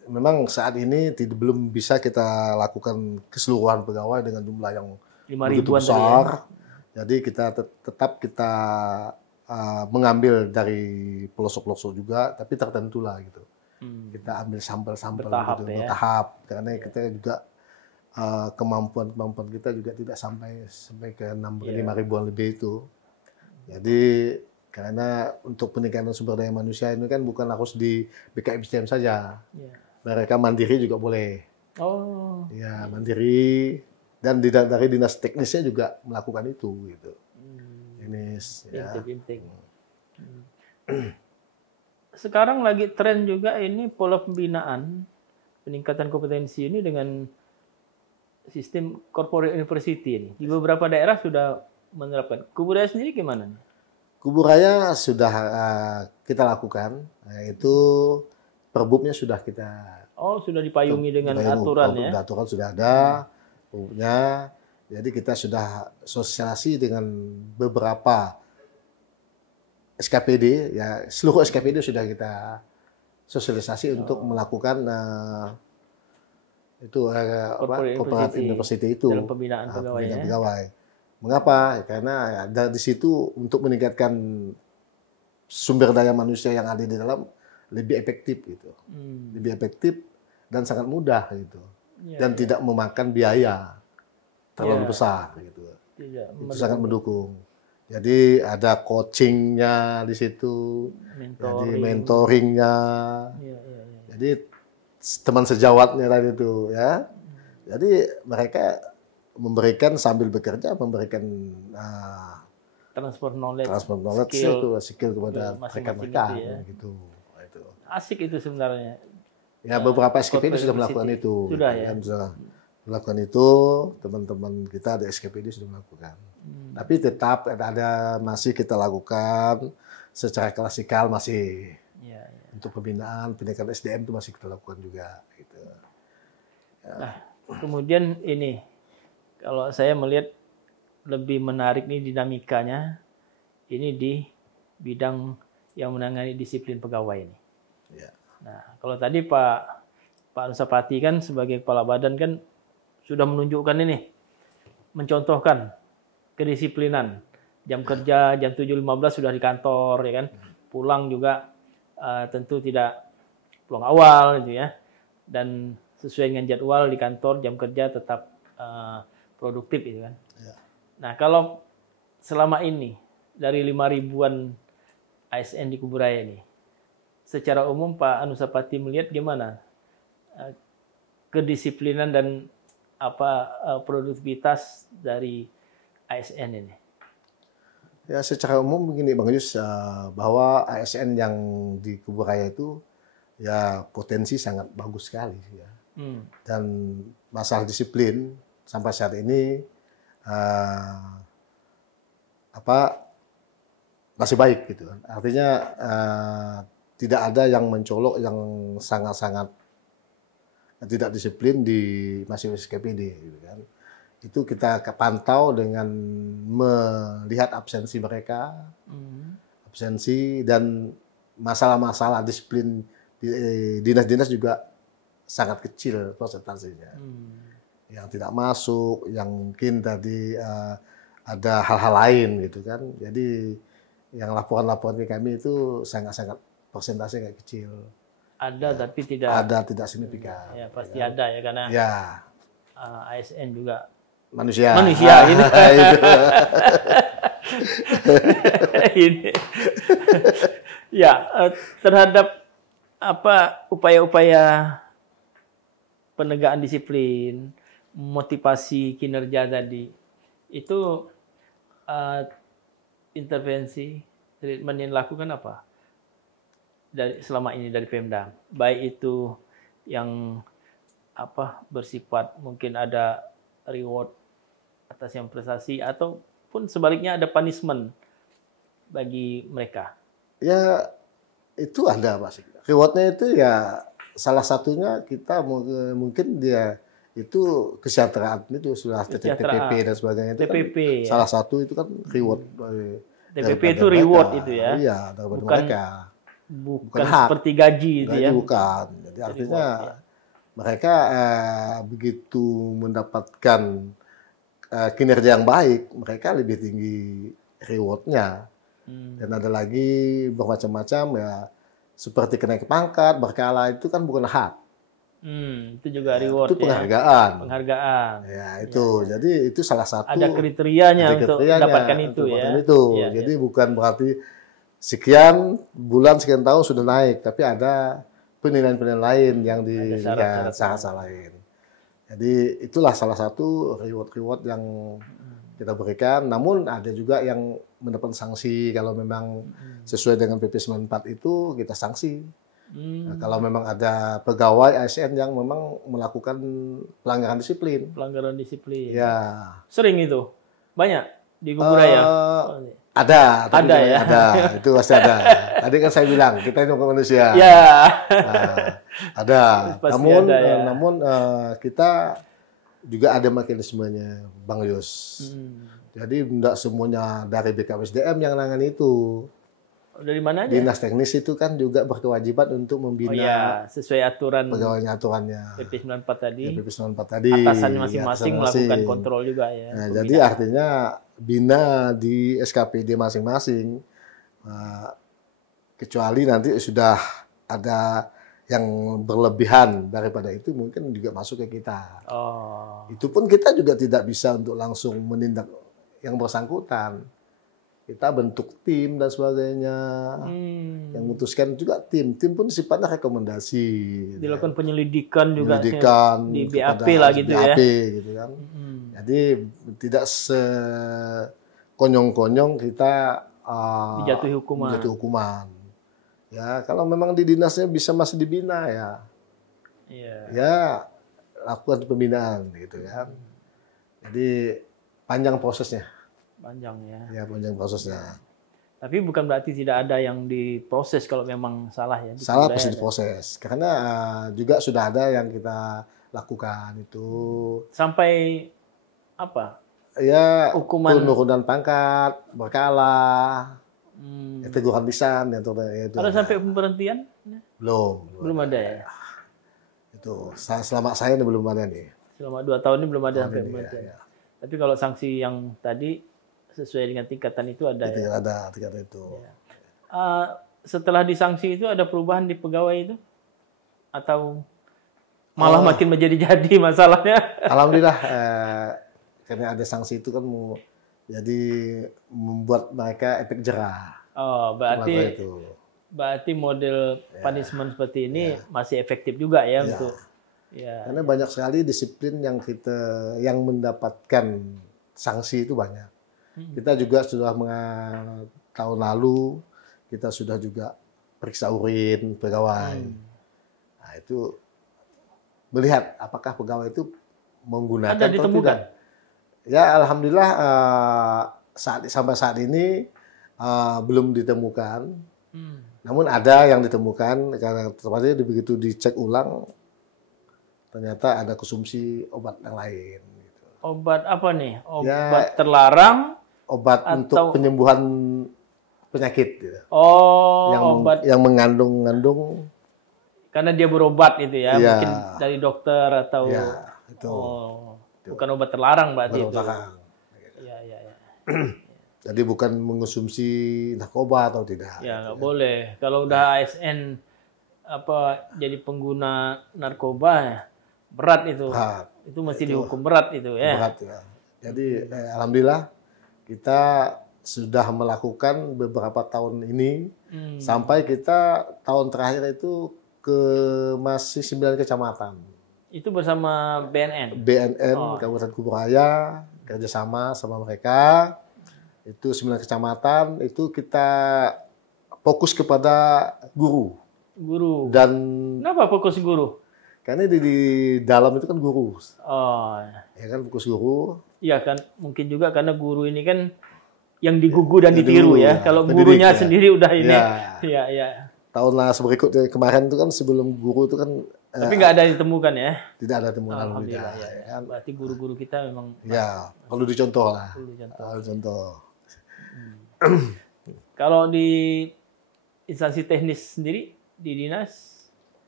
Memang saat ini belum bisa kita lakukan keseluruhan pegawai dengan jumlah yang begitu besar. Jadi kita tetap kita mengambil dari pelosok-pelosok juga, tapi tertentu lah gitu. Kita ambil sampel-sampel bertahap, karena kita juga kemampuan kita juga tidak sampai ke 5 ribuan lebih itu. Jadi karena untuk peningkatan sumber daya manusia ini kan bukan harus di BKPSDM saja. Mereka mandiri juga boleh. Ya, mandiri dan dari dinas teknisnya juga melakukan itu gitu. Sekarang lagi tren juga ini pola pembinaan, peningkatan kompetensi ini dengan sistem corporate university ini. Di beberapa daerah sudah menerapkan. Kuburaya sendiri gimana? Kuburaya sudah kita lakukan, yaitu perbubnya sudah kita. Sudah dipayungi dengan aturan ya? Aturan sudah ada, perbubnya. Jadi kita sudah sosialisasi dengan beberapa SKPD, ya seluruh SKPD sudah kita sosialisasi untuk melakukan corporate university itu dalam pembinaan pegawai. Mengapa? Karena di situ untuk meningkatkan sumber daya manusia yang ada di dalam lebih efektif gitu, lebih efektif dan sangat mudah gitu, dan tidak memakan biaya terlalu besar gitu. Itu sangat mendukung. Jadi ada coachingnya di situ, jadi mentoringnya, jadi teman sejawatnya tadi itu ya. Jadi mereka memberikan sambil bekerja, memberikan transfer knowledge skill kepada mereka gitu. Asik itu sebenarnya. Ya beberapa SKPD sudah melakukan itu. Sudah ya. Sudah melakukan itu, teman-teman kita ada SKPD sudah melakukan. Tapi tetap masih kita lakukan secara klasikal masih. Untuk pembinaan, pendidikan SDM itu masih kita lakukan juga. Gitu. Nah, kemudian ini, kalau saya melihat lebih menarik nih dinamikanya, ini di bidang yang menangani disiplin pegawai ini. Nah, kalau tadi Pak Nusapati kan sebagai kepala badan kan sudah menunjukkan ini, mencontohkan kedisiplinan. Jam kerja jam 7.15 sudah di kantor, ya kan? Pulang juga tentu tidak pulang awal gitu ya. Dan sesuai dengan jadwal di kantor jam kerja tetap produktif itu kan. Ya. Nah, kalau selama ini dari 5.000-an ASN di Kuburaya ini, secara umum Pak Anusapati melihat gimana kedisiplinan dan produktivitas dari ASN ini? Ya, secara umum begini Bang Yus, bahwa ASN yang di Kuburaya itu ya potensi sangat bagus sekali ya. Dan masalah disiplin sampai saat ini masih baik gitu kan. Artinya tidak ada yang mencolok yang sangat-sangat tidak disiplin di masing-masing KPD gitu kan. Itu kita pantau dengan melihat absensi mereka, absensi dan masalah-masalah disiplin di dinas-dinas juga sangat kecil persentasenya. Yang tidak masuk, yang mungkin tadi ada hal-hal lain gitu kan. Jadi yang laporan-laporan ke kami itu sangat-sangat persentasenya kayak kecil. Ada ya, tapi tidak. Ada tidak signifikan. Ya pasti ya. Ada ya karena. Ya. ASN juga. Manusia gitu. Ini. Ya, terhadap upaya-upaya penegakan disiplin, motivasi kinerja tadi, itu intervensi treatment yang dilakukan apa? Selama ini dari Pemda, baik itu yang bersifat mungkin ada reward atas yang prestasi ataupun sebaliknya ada punishment bagi mereka. Ya itu ada Mas. Rewardnya itu ya salah satunya kita mungkin dia itu kesejahteraan itu sudah TPP dan sebagainya itu TPP, kan ya. Salah satu itu kan reward. TPP itu reward mereka. itu ya. Iya, daripada mereka. Bukan seperti gaji itu ya. Bukan. Jadi artinya reward, ya. Mereka begitu mendapatkan kinerja yang baik, mereka lebih tinggi rewardnya. Dan ada lagi bermacam-macam ya, seperti kenaik pangkat, berkala itu kan bukan hak. Itu juga reward. Itu penghargaan. Ya. Penghargaan. Ya itu, ya. Jadi itu salah satu. Ada kriterianya untuk mendapatkan itu ya. Ya. Jadi bukan berarti sekian bulan, sekian tahun sudah naik, tapi ada penilaian-penilaian lain yang di syarat-syarat lain. Jadi itulah salah satu reward-reward yang kita berikan. Namun ada juga yang mendapat sanksi kalau memang sesuai dengan PP 94 itu kita sanksi. Nah, kalau memang ada pegawai ASN yang memang melakukan pelanggaran disiplin. Pelanggaran disiplin. Ya. Sering itu? Banyak di Kuburaya? Ada ya. Ada, itu pasti ada. Tadi kan saya bilang kita ini bukan manusia. Ya. Ada. Namun, ada, ya. Kita juga ada mekanismenya, Bang Yus. Jadi tidak semuanya dari BKWSDM yang nangani itu. Dari mana aja? Dinas teknis itu kan juga berkewajiban untuk membina sesuai aturan aturannya. PP 94 tadi. PP 94 tadi. Atasannya masing-masing melakukan kontrol juga ya. Nah, jadi artinya bina di SKPD masing-masing. Kecuali nanti sudah ada yang berlebihan daripada itu mungkin juga masuk ke kita. Itu pun kita juga tidak bisa untuk langsung menindak yang bersangkutan. Kita bentuk tim dan sebagainya. Yang memutuskan juga tim. Tim pun sifatnya rekomendasi. Dilakukan penyelidikan juga. Penyelidikan di BAP lah gitu ya. BAP gitu kan. Jadi tidak sekonyong-konyong kita dijatuhi hukuman. Ya kalau memang di dinasnya bisa masih dibina ya. Ya lakukan pembinaan gitu kan. Jadi panjang prosesnya. Panjang ya. Ya panjang prosesnya. Tapi bukan berarti tidak ada yang diproses kalau memang salah ya. Salah pasti diproses. Karena juga sudah ada yang kita lakukan itu. Sampai apa? Ya hukuman penurunan pangkat, berkala, teguran lisan. Itu ada sampai pemberhentian? Belum ada ya? Itu selama saya ini belum ada nih. Selama 2 tahun ini belum ada sampai pemberhentian. Ya. Tapi kalau sanksi yang tadi sesuai dengan tingkatan itu ada ya? Ada tingkatan itu. Ya. Setelah disanksi itu ada perubahan di pegawai itu? Atau malah makin menjadi-jadi masalahnya? Alhamdulillah karena ada sanksi itu kan jadi membuat mereka efek jerah. Oh, berarti model punishment seperti ini masih efektif juga ya untuk karena banyak sekali disiplin yang mendapatkan sanksi itu banyak. Kita juga sudah tahun lalu kita sudah juga periksa urin pegawai. Nah, itu melihat apakah pegawai itu menggunakan ada ditemukan. Ya, alhamdulillah sampai saat ini belum ditemukan. Namun ada yang ditemukan karena tepatnya begitu dicek ulang ternyata ada konsumsi obat yang lain. Gitu. Obat apa nih? Obat terlarang? Obat untuk penyembuhan penyakit. Gitu. Obat yang mengandung karena dia berobat itu ya, mungkin dari dokter atau itu. Bukan obat terlarang berarti itu. Ya. Jadi bukan mengonsumsi narkoba atau tidak. Ya nggak boleh. Kalau udah ASN jadi pengguna narkoba berat itu. Itu mesti dihukum berat itu ya. Berat ya. Jadi alhamdulillah kita sudah melakukan beberapa tahun ini sampai kita tahun terakhir itu masih 9 kecamatan. Itu bersama BNN. Kabupaten Kuburaya kerjasama sama mereka. Itu 9 kecamatan itu kita fokus kepada guru. Dan kenapa fokus guru? Karena di dalam itu kan guru. Ya kan fokus guru. Iya kan, mungkin juga karena guru ini kan yang digugu dan ditiru ya. Kalau gurunya sendiri udah ini. Ya. Tahun berikutnya kemarin itu kan sebelum guru itu kan. Tapi nggak ada ditemukan ya? Tidak ada temuan. Alhamdulillah ya. Berarti guru-guru kita memang. Ya, perlu dicontoh lah. Contoh. Kalau di instansi teknis sendiri di dinas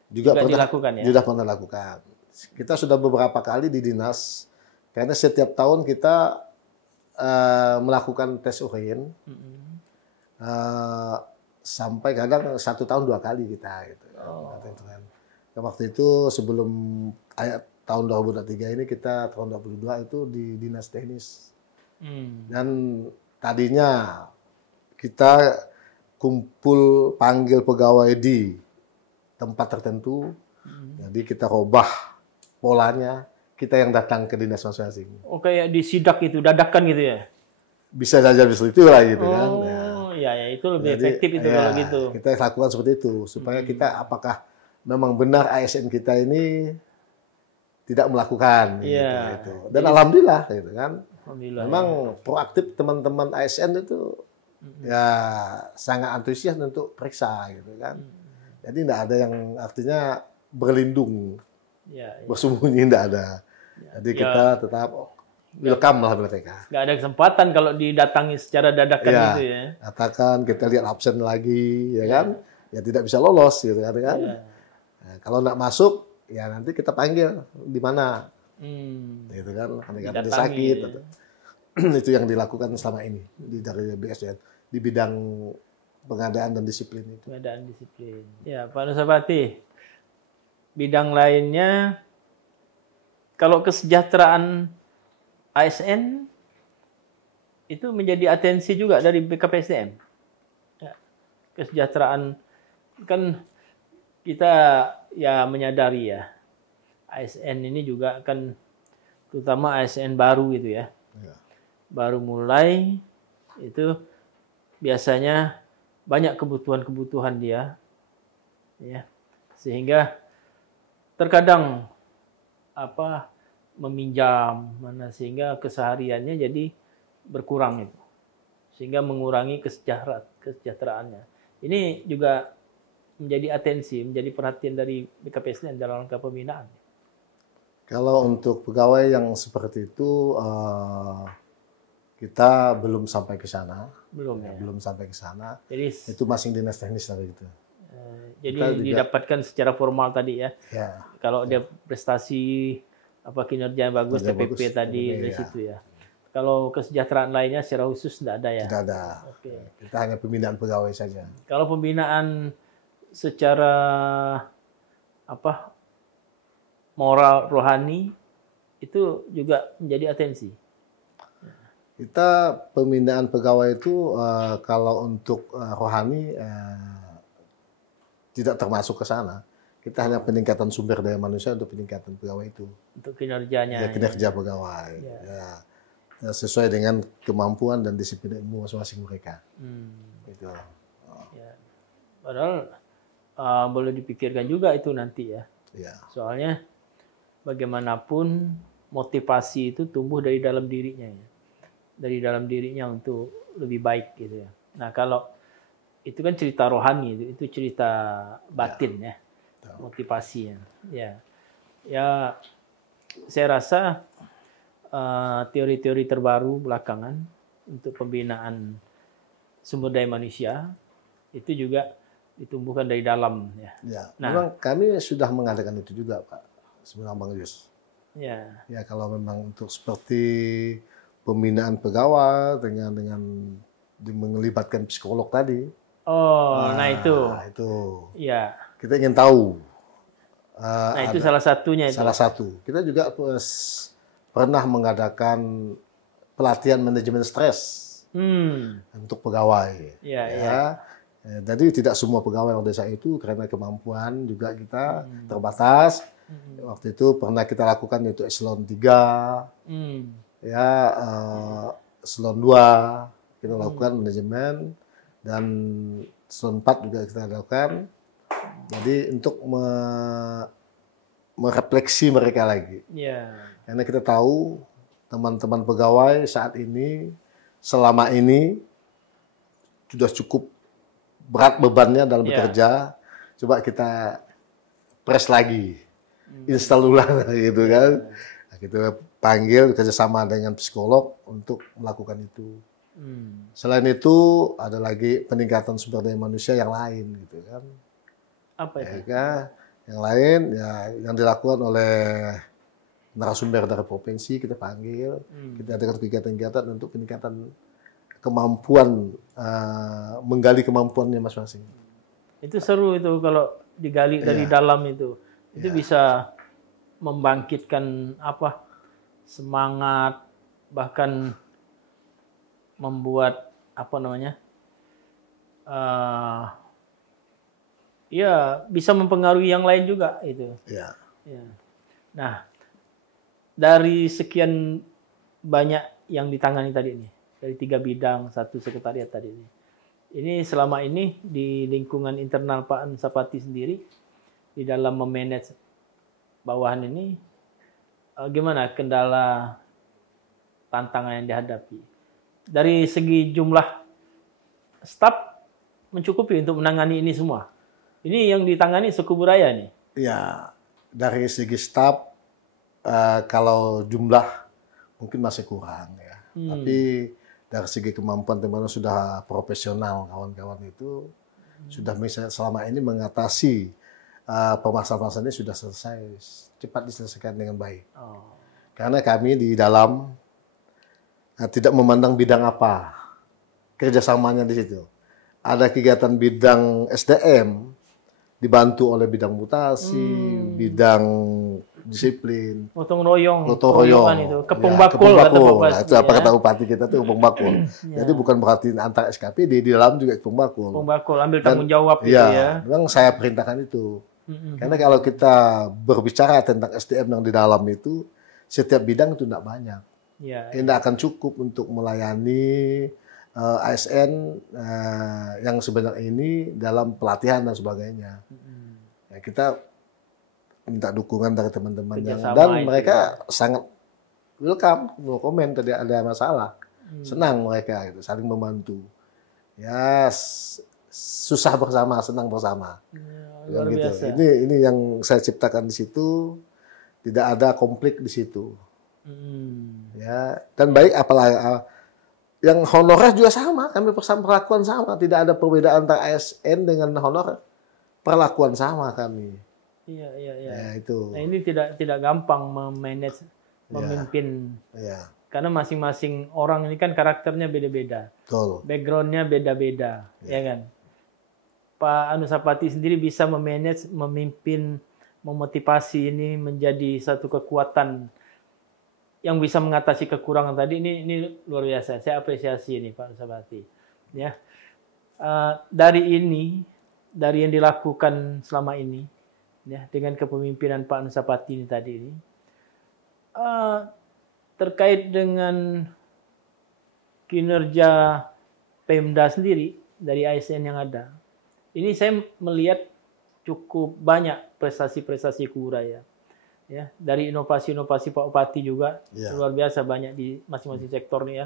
juga dilakukan ya? Sudah pernah lakukan. Kita sudah beberapa kali di dinas karena setiap tahun kita melakukan tes urin sampai kadang 1 tahun 2 kali kita gitu. Waktu itu sebelum tahun 2023 ini kita tahun 2022 itu di dinas teknis dan tadinya kita panggil pegawai di tempat tertentu, jadi kita robah polanya, kita yang datang ke dinas masing-masing. Kayak di sidak itu, dadakan gitu ya? Bisa saja seperti itu lah gitu kan. Ya itu lebih efektif itu kalau gitu. Kita lakukan seperti itu, supaya kita apakah memang benar ASN kita ini tidak melakukan gitu. Dan alhamdulillah gitu kan. Memang proaktif teman-teman ASN itu ya sangat antusias untuk periksa gitu kan. Jadi tidak ada yang artinya berlindung, bersembunyi tidak ada. Jadi kita tetap welcome lah mereka. Nggak ada kesempatan kalau didatangi secara dadakan gitu ya. Katakan kita lihat absen lagi ya kan, ya tidak bisa lolos gitu kan. Nah, kalau nggak masuk ya nanti kita panggil di mana. Gitu kan, ada sakit. Itu yang dilakukan selama ini dari BSDN di bidang pengadaan dan disiplin itu. Pengadaan disiplin. Ya, Pak Nusapati, bidang lainnya kalau kesejahteraan ASN itu menjadi atensi juga dari BKPSDM. Ya, kesejahteraan kan kita ya menyadari ya ASN ini juga kan terutama ASN baru gitu ya. Baru mulai itu biasanya banyak kebutuhan-kebutuhan dia ya. Sehingga terkadang meminjam sehingga kesehariannya jadi berkurang itu. Sehingga mengurangi kesejahteraannya. Ini juga menjadi atensi, menjadi perhatian dari BKPSDM dalam rangka pembinaan. Kalau untuk pegawai yang seperti itu kita belum sampai ke sana. Belum sampai ke sana. Jadi itu masih dinas teknis tadi itu. Jadi didapatkan secara formal tadi ya. Kalau dia prestasi kinerja bagus, TPP tadi dari situ ya. Kalau kesejahteraan lainnya secara khusus tidak ada ya? Tidak ada. Kita hanya pembinaan pegawai saja. Kalau pembinaan secara moral rohani itu juga menjadi atensi. Kita pembinaan pegawai itu kalau untuk rohani tidak termasuk ke sana. Kita hanya peningkatan sumber daya manusia untuk peningkatan pegawai itu. Untuk kinerjanya. Ya, kinerja pegawai. Ya, sesuai dengan kemampuan dan disiplin ilmu masing-masing mereka. Gitu. Ya. Padahal boleh dipikirkan juga itu nanti ya. Soalnya bagaimanapun motivasi itu tumbuh dari dalam dirinya ya. Dari dalam dirinya untuk lebih baik gitu ya. Nah, kalau itu kan cerita rohani, itu cerita batin ya. Motivasinya. Ya. Ya, saya rasa teori-teori terbaru belakangan untuk pembinaan sumber daya manusia itu juga ditumbuhkan dari dalam ya. Nah, memang kami sudah mengadakan itu juga, Pak. Sebenarnya Bang Yus. Ya, kalau memang untuk seperti pembinaan pegawai dengan melibatkan psikolog tadi. Nah itu. Ya. Kita ingin tahu. Itu salah satunya itu. Salah satu. Kita juga pernah mengadakan pelatihan manajemen stres untuk pegawai. Jadi tidak semua pegawai desa itu karena kemampuan juga kita terbatas. Waktu itu pernah kita lakukan yaitu eselon 3, eselon 2 kita lakukan manajemen, dan eselon 4 juga kita lakukan. Jadi untuk merefleksi mereka lagi. Karena kita tahu teman-teman pegawai saat ini, selama ini sudah cukup berat bebannya dalam bekerja. Coba kita press lagi, install ulang gitu kan. Nah, kita panggil kerjasama dengan psikolog untuk melakukan itu. Selain itu ada lagi peningkatan sumber daya manusia yang lain gitu kan. Apa itu? Yang lain ya yang dilakukan oleh narasumber dari provinsi kita panggil, kita adakan kegiatan-kegiatan untuk peningkatan kemampuan, menggali kemampuannya masing-masing. Itu seru itu kalau digali dari dalam itu bisa membangkitkan semangat, bahkan membuat bisa mempengaruhi yang lain juga itu. Nah, dari sekian banyak yang ditangani tadi ini, dari 3 bidang, 1 sekretariat tadi ini selama ini di lingkungan internal Pak Anusapati sendiri di dalam memanage bawahan ini, gimana kendala tantangan yang dihadapi? Dari segi jumlah staf mencukupi untuk menangani ini semua? Ini yang ditangani suku Buraya nih? Ya, dari segi staf kalau jumlah mungkin masih kurang ya. Tapi dari segi kemampuan teman-teman sudah profesional, kawan-kawan itu sudah bisa selama ini mengatasi permasalahan ini sudah selesai, cepat diselesaikan dengan baik. Karena kami di dalam tidak memandang bidang apa kerjasamanya di situ. Ada kegiatan bidang SDM dibantu oleh bidang mutasi, bidang disiplin, gotong royong itu, kepung bakul itu apa kata bupati kita tuh kepung bakul. Jadi bukan berarti antar SKPD, di dalam juga kepung bakul. Kepung bakul ambil tanggung jawab gitu ya. Memang saya perintahkan itu. Karena kalau kita berbicara tentang SDM yang di dalam itu, setiap bidang itu tidak banyak. Tidak akan cukup untuk melayani ASN yang sebenarnya ini dalam pelatihan dan sebagainya. Kita minta dukungan dari teman-teman dan mereka sangat welcome, no comment, tidak ada masalah, senang mereka gitu, saling membantu. Ya susah bersama, senang bersama. Gitu. Ini yang saya ciptakan di situ, tidak ada konflik di situ. Ya, dan baik apalagi yang honorer juga sama, kami perlakuan sama, tidak ada perbedaan antara ASN dengan honorer, perlakuan sama kami. Iya. Ya, itu. Nah, ini tidak gampang memanage, memimpin. Karena masing-masing orang ini kan karakternya beda-beda. Background-nya beda-beda, ya kan? Pak Anusapati sendiri bisa memanage, memimpin, memotivasi ini menjadi satu kekuatan yang bisa mengatasi kekurangan tadi ini luar biasa. Saya apresiasi ini Pak Nusapati. Ya. Dari yang dilakukan selama ini, ya, dengan kepemimpinan Pak Nusapati ini tadi ini, terkait dengan kinerja Pemda sendiri dari ASN yang ada, ini saya melihat cukup banyak prestasi-prestasi Kuburaya. Ya, dari inovasi-inovasi Pak Bupati juga luar biasa banyak di masing-masing sektor nih ya.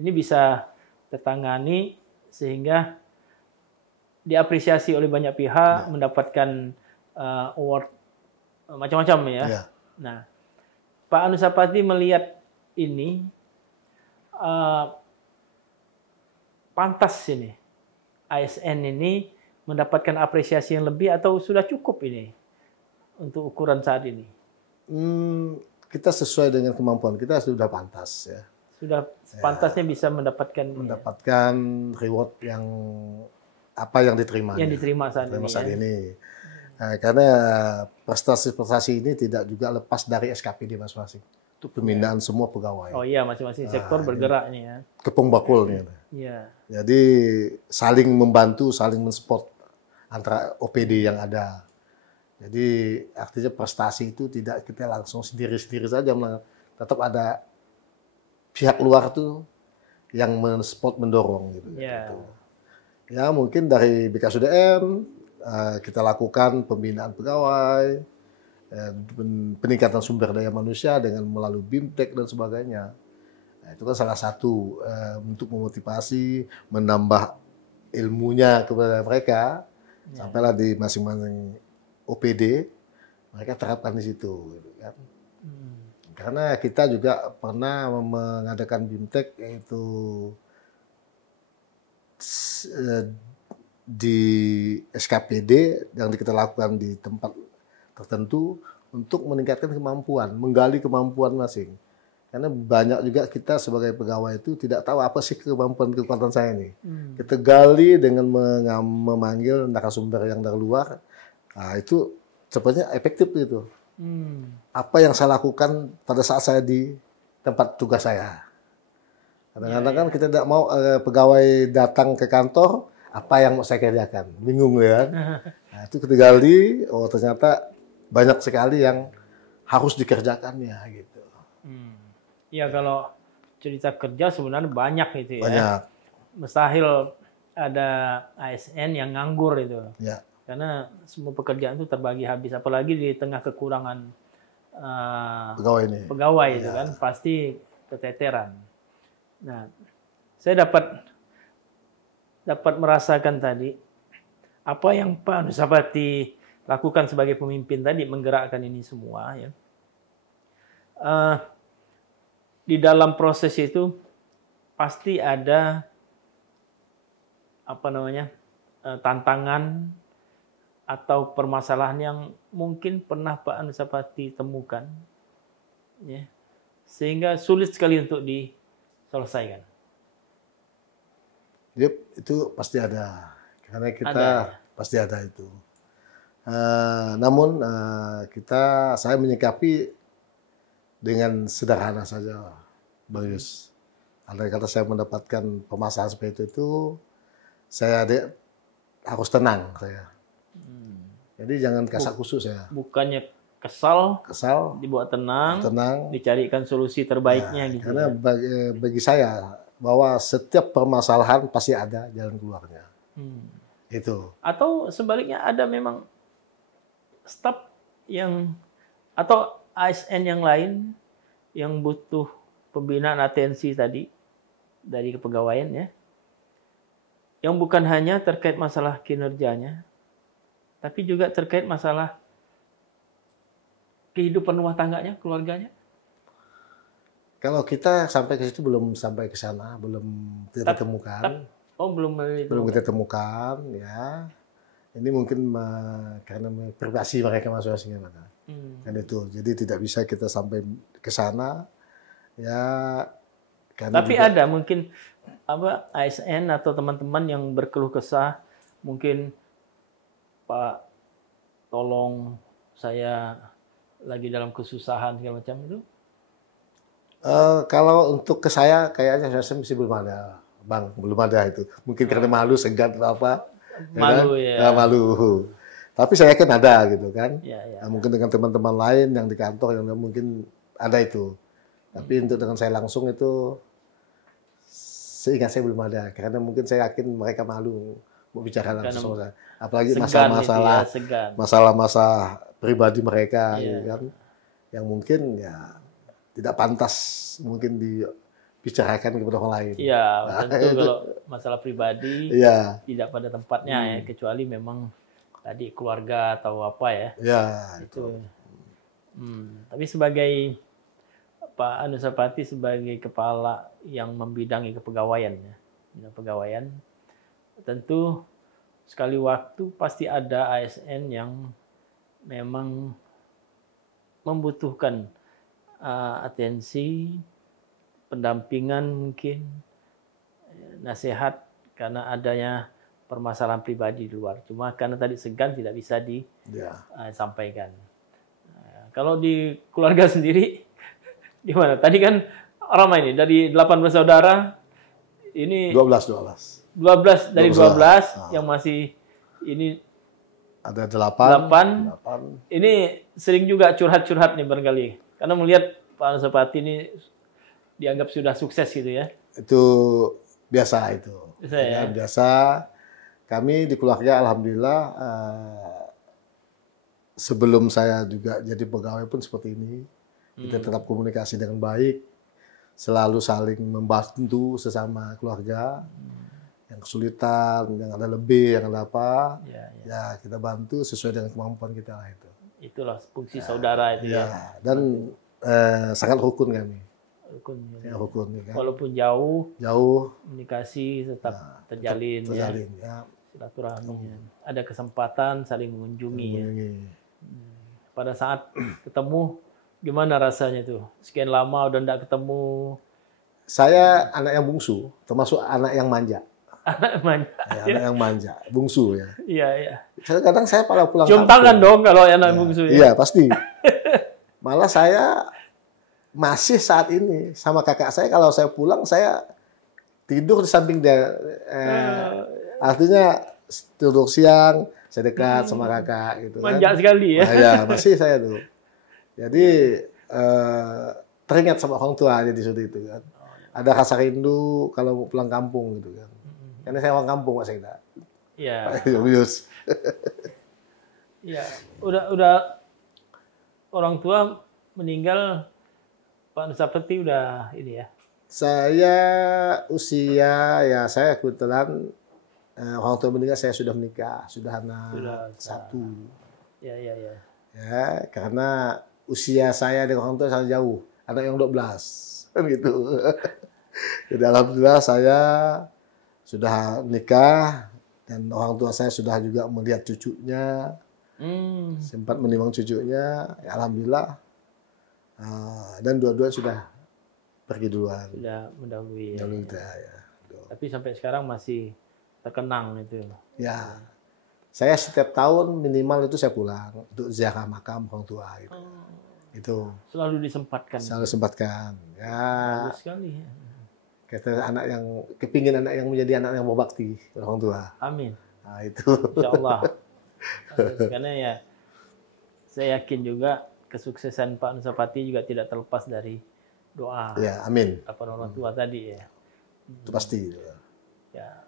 Ini bisa tertangani sehingga diapresiasi oleh banyak pihak, mendapatkan award macam-macam ya. Nah, Pak Anusapati melihat ini pantas ini ASN ini mendapatkan apresiasi yang lebih atau sudah cukup ini untuk ukuran saat ini? Kita sesuai dengan kemampuan kita sudah pantas ya. Sudah pantasnya bisa mendapatkan reward yang apa yang diterima. Yang diterima saat ini. Nah, karena prestasi-prestasi ini tidak juga lepas dari SKPD masing-masing. Itu pembinaan semua pegawai. Oh iya, masing-masing sektor bergerak nih ya. Kepung bakul nih. Iya. Jadi saling membantu, saling mensupport antara OPD yang ada. Jadi artinya prestasi itu tidak kita langsung sendiri-sendiri saja, tetap ada pihak luar tuh yang mensupport, mendorong gitu. Ya mungkin dari BKSDM kita lakukan pembinaan pegawai, peningkatan sumber daya manusia dengan melalui BIMTEK dan sebagainya. Nah, itu kan salah satu untuk memotivasi, menambah ilmunya kepada mereka, sampailah di masing-masing OPD mereka terapkan di situ, gitu kan. Karena kita juga pernah mengadakan BIMTEK yaitu di SKPD yang kita lakukan di tempat tertentu untuk meningkatkan kemampuan, menggali kemampuan masing. Karena banyak juga kita sebagai pegawai itu tidak tahu apa sih kekuatan saya ini. Kita gali dengan memanggil narasumber yang dari luar. Nah, itu sebenarnya efektif gitu. Apa yang saya lakukan pada saat saya di tempat tugas saya. Kadang-kadang kan kita tidak mau pegawai datang ke kantor, apa yang mau saya kerjakan. Bingung ya. Nah, itu kita gali, oh ternyata banyak sekali yang harus dikerjakannya gitu. Ya kalau cerita kerja sebenarnya banyak itu ya. Banyak. Mustahil ada ASN yang nganggur itu. Ya. Karena semua pekerjaan itu terbagi habis, apalagi di tengah kekurangan pegawai itu kan pasti keteteran. Nah, saya dapat merasakan tadi apa yang Pak Nusapati lakukan sebagai pemimpin tadi, menggerakkan ini semua ya. Di dalam proses itu pasti ada tantangan atau permasalahan yang mungkin pernah Pak Nusapati temukan, ya, sehingga sulit sekali untuk diselesaikan. Yep, itu pasti ada, karena kita pasti ada itu. Namun saya menyikapi dengan sederhana saja, Bagus. Andai kata saya mendapatkan permasalahan seperti itu, saya harus tenang saya. Jadi jangan kasak kusuk saya. Bukannya kesal, dibuat tenang, dicarikan solusi terbaiknya gitu. Karena bagi saya bahwa setiap permasalahan pasti ada jalan keluarnya. Itu. Atau sebaliknya ada memang staf atau ASN yang lain yang butuh pembinaan atensi tadi dari kepegawaian ya. Yang bukan hanya terkait masalah kinerjanya, tapi juga terkait masalah kehidupan rumah tangganya, keluarganya. Kalau kita sampai ke situ belum sampai ke sana, belum kita temukan. Belum kita temukan, ya. Ini mungkin karena privasi mereka masing-masing kan itu. Jadi tidak bisa kita sampai ke sana, ya. Tapi juga, ada mungkin ASN atau teman-teman yang berkeluh kesah, mungkin Pak, tolong saya lagi dalam kesusahan segala macam itu. Kalau untuk ke saya kayaknya saya masih belum ada, Bang, belum ada itu. Mungkin karena malu, segan atau apa. Malu ya. Malu. Tapi saya yakin ada gitu kan. Ya. Nah, mungkin dengan teman-teman lain yang di kantor yang mungkin ada itu. Tapi untuk dengan saya langsung itu, seingat saya belum ada. Karena mungkin saya yakin mereka malu mau bicara langsung. Apalagi masalah-masalah pribadi mereka, gitu kan. Yang mungkin ya tidak pantas mungkin dibicarakan kepada orang lain. Iya, tentu kalau masalah pribadi tidak pada tempatnya ya, kecuali memang tadi keluarga atau apa ya. Ya, itu. Tapi sebagai Pak Anusapati sebagai kepala yang membidangi kepegawaian ya, pegawaian, tentu sekali waktu pasti ada ASN yang memang membutuhkan atensi, pendampingan mungkin, nasihat karena adanya permasalahan pribadi di luar. Cuma karena tadi segan tidak bisa disampaikan. Kalau di keluarga sendiri, gimana? Tadi kan ramai nih, dari 18 saudara, ini 12 dari 12 yang masih ini ada 8. Ini sering juga curhat-curhat nih barangkali. Karena melihat Pak Anusapati ini dianggap sudah sukses gitu ya. Itu biasa itu. Biasa. Kami di keluarga alhamdulillah sebelum saya juga jadi pegawai pun seperti ini. Kita tetap komunikasi dengan baik, selalu saling membantu sesama keluarga. Yang kesulitan, yang ada lebih, yang ada apa, ya kita bantu sesuai dengan kemampuan kita lah itu. Itulah fungsi saudara itu ya. Dan sangat rukun kami. Rukun. Ya. Walaupun jauh, komunikasi tetap terjalin ya. Silaturahmi. Ada kesempatan saling mengunjungi. Ya. Pada saat ketemu, gimana rasanya tuh? Sekian lama udah enggak ketemu. Saya anak yang bungsu, termasuk anak yang manja. Anak manja. Anak yang manja, bungsu ya. Iya. Kadang saya pada pulang cium tangan dong kalau anak bungsu ya. Iya, pasti. Malah saya masih saat ini sama kakak saya, kalau saya pulang saya tidur di samping dia. Artinya tidur siang, saya dekat sama kakak gitu. Manja sekali ya. Ya, masih saya tuh. Jadi teringat sama orang tua aja di situ itu kan. Ada rasa rindu kalau pulang kampung gitu kan. Karena saya orang kampung Mas Eda. Iya. Serius. Iya, udah orang tua meninggal, Pak Anusapati udah ini ya. Saya usia ya saya kebetulan orang tua meninggal, saya sudah menikah, sudah anak 1. Ya. Ya, karena usia saya dengan orang tua sangat jauh, anak yang 12 kan gitu. Jadi alhamdulillah saya sudah nikah dan orang tua saya sudah juga melihat cucunya, sempat menimbang cucunya, ya alhamdulillah, dan dua-dua sudah pergi duluan. Sudah mendahului. Ya. Tapi sampai sekarang masih terkenang itu. Ya, saya setiap tahun minimal itu saya pulang untuk ziarah makam orang tua gitu. Itu. Selalu disempatkan. Selalu sempatkan. Ya. Bagus sekali. Ya. Kata anak yang kepingin anak yang menjadi anak yang berbakti orang tua. Amin. Nah, itu. Insya Allah. Karena ya saya yakin juga kesuksesan Pak Anusapati juga tidak terlepas dari doa. Ya, amin. Orang tua tadi ya. Itu pasti. Ya.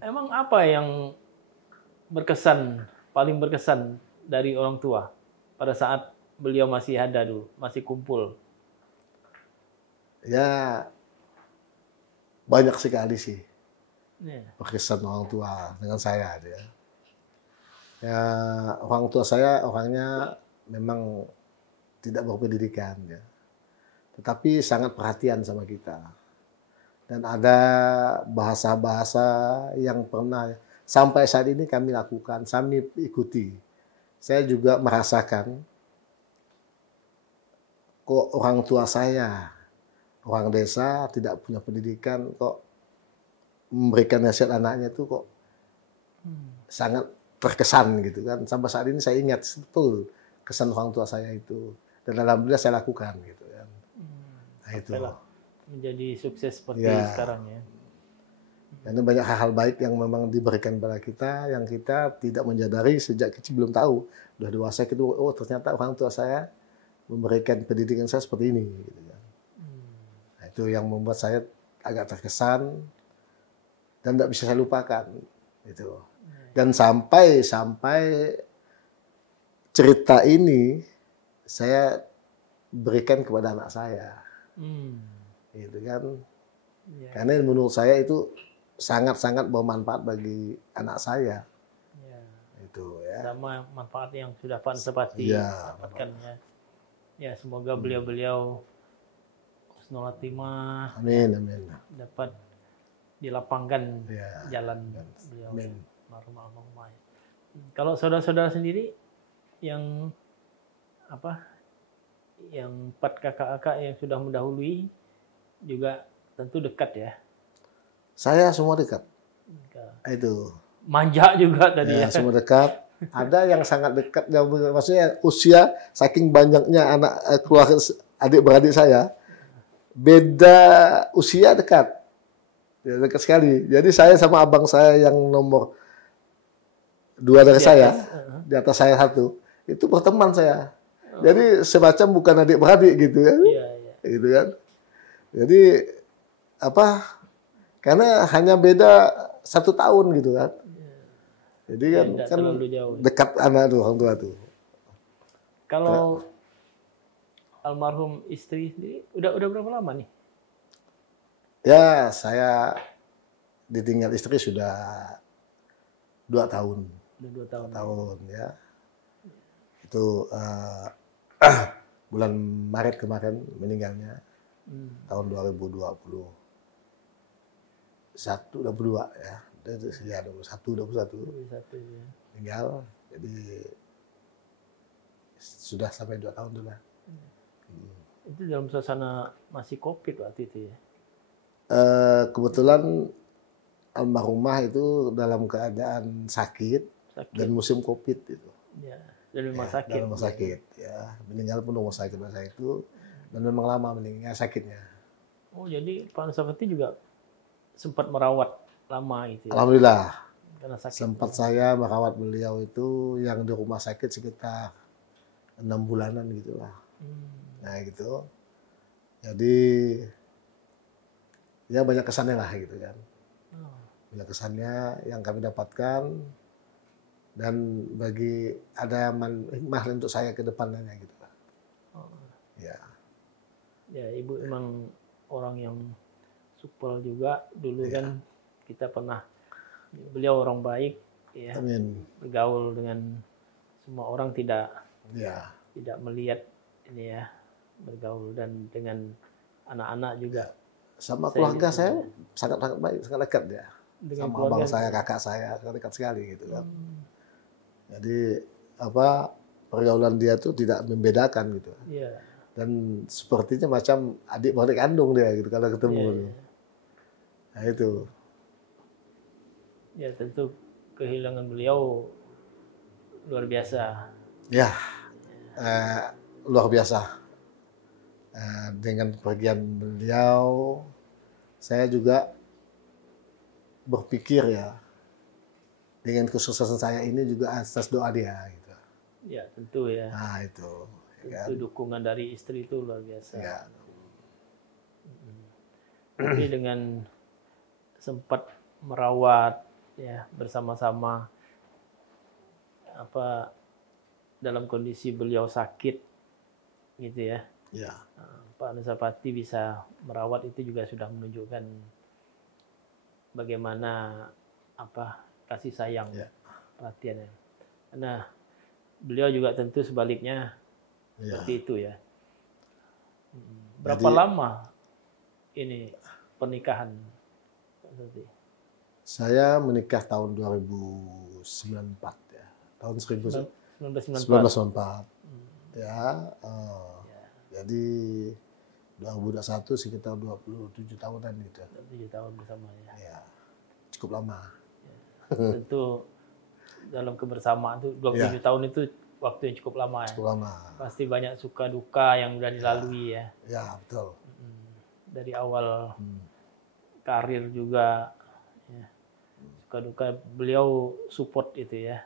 Emang apa yang paling berkesan dari orang tua pada saat beliau masih ada dulu, masih kumpul? Ya, banyak sekali sih berkesan orang tua dengan saya. Ya, orang tua saya orangnya memang tidak berpendidikan ya, tetapi sangat perhatian sama kita. Dan ada bahasa-bahasa yang pernah sampai saat ini kami lakukan, kami ikuti. Saya juga merasakan kok orang tua saya, orang desa tidak punya pendidikan, kok memberikan nasihat anaknya itu kok sangat terkesan gitu kan. Sampai saat ini saya ingat betul kesan orang tua saya itu. Dan alhamdulillah saya lakukan gitu kan. Nah, itu. sampailah menjadi sukses seperti Ya. sekarang ya. Karena banyak hal-hal baik yang memang diberikan pada kita yang kita tidak menyadari sejak kecil, belum tahu. Udah dewasa gitu, oh ternyata orang tua saya memberikan pendidikan saya seperti ini. Gitu kan. Nah, itu yang membuat saya agak terkesan dan tidak bisa saya lupakan. Gitu. Dan sampai cerita ini saya berikan kepada anak saya. Gitu kan. Ya. Karena menurut saya itu sangat-sangat bermanfaat bagi anak saya. Ya. Itu ya. Sama manfaat yang sudah Pak Ansapati Ya. dapatkan ya. Ya, semoga beliau-beliau husnul khotimah Amin, amin. dapat dilapangkan Ya. jalan beliau. Amin. Almarhumah. Kalau saudara-saudara sendiri yang yang 4 kakak-kakak yang sudah mendahului juga tentu dekat ya. Saya semua dekat. Itu. Manja juga tadi Ya, ya. semua dekat. Ada yang sangat dekat, maksudnya usia saking banyaknya anak keluarga adik-beradik saya, beda usia dekat. Ya, dekat sekali. Jadi saya sama abang saya yang nomor 2 dari saya, di atas saya 1, itu berteman saya. Jadi semacam bukan adik-beradik gitu kan. Iya, iya. Gitu kan. Jadi karena hanya beda 1 tahun gitu kan. Jadi Tidak kan terlalu jauh. dekat anak tuh orang tua tuh. Kalau almarhum istri sendiri udah berapa lama nih? Ya, saya ditinggal istri sudah 2 tahun. Udah 2 tahun. 2 tahun ya. Itu bulan Maret kemarin meninggalnya. Tahun 2021, 22 ya. Ya, 21. Satu ya. Meninggal. Jadi sudah sampai 2 tahun dulu lah. Itu dalam suasana masih Covid waktu itu ya. Kebetulan almarhumah itu dalam keadaan sakit dan musim Covid itu. Ya, dari rumah sakit. Dalam rumah sakit ya. Meninggal pun rumah sakit masa itu dan memang lama meninggal sakitnya. Oh, jadi Pak Ansapati juga sempat merawat lama itu ya. Alhamdulillah. Karena sakit. Sempat saya merawat beliau itu yang di rumah sakit sekitar 6 bulanan gitulah. Nah gitu. Jadi ya banyak kesannya lah gitu kan. Banyak kesannya yang kami dapatkan dan bagi ada hikmah untuk saya ke depannya gitu lah. Ya. Ya, Ibu emang orang yang supel juga dulu kan kita pernah, beliau orang baik ya. Amin. Bergaul dengan semua orang, tidak melihat ini ya, bergaul dan dengan anak-anak juga. Sama keluarga saya sangat baik, sangat dekat ya. Dengan sama abang saya, kakak saya, sangat dekat sekali gitu kan. Jadi pergaulan dia tuh tidak membedakan gitu. Iya. Dan sepertinya macam adik-beradik kandung dia gitu kalau ketemu. Iya. Nah itu. Ya, tentu kehilangan beliau luar biasa. Ya, luar biasa. Dengan pergian beliau, saya juga berpikir ya, dengan kesuksesan saya ini juga atas doa dia. Gitu. Ya, tentu ya. Nah itu. Tentu dukungan dari istri itu luar biasa. Ya. Tapi dengan sempat merawat ya bersama-sama dalam kondisi beliau sakit gitu ya. Ya. Pak Ansapati bisa merawat itu juga sudah menunjukkan bagaimana kasih sayang, perhatiannya. Nah, beliau juga tentu sebaliknya seperti itu ya. Berapa lama ini pernikahan? Saya menikah tahun 2094 ya. Tahun 1994. Ya. Jadi 2021 sekitar 27 tahunan gitu. 27 tahun bersama ya. Ya. Cukup lama. Tentu dalam kebersamaan itu 27 tahun itu waktu yang cukup lama ya. Cukup lama. Pasti banyak suka duka yang udah dilalui ya. Ya, betul. dari awal karir juga, ya. Suka duka beliau support itu ya.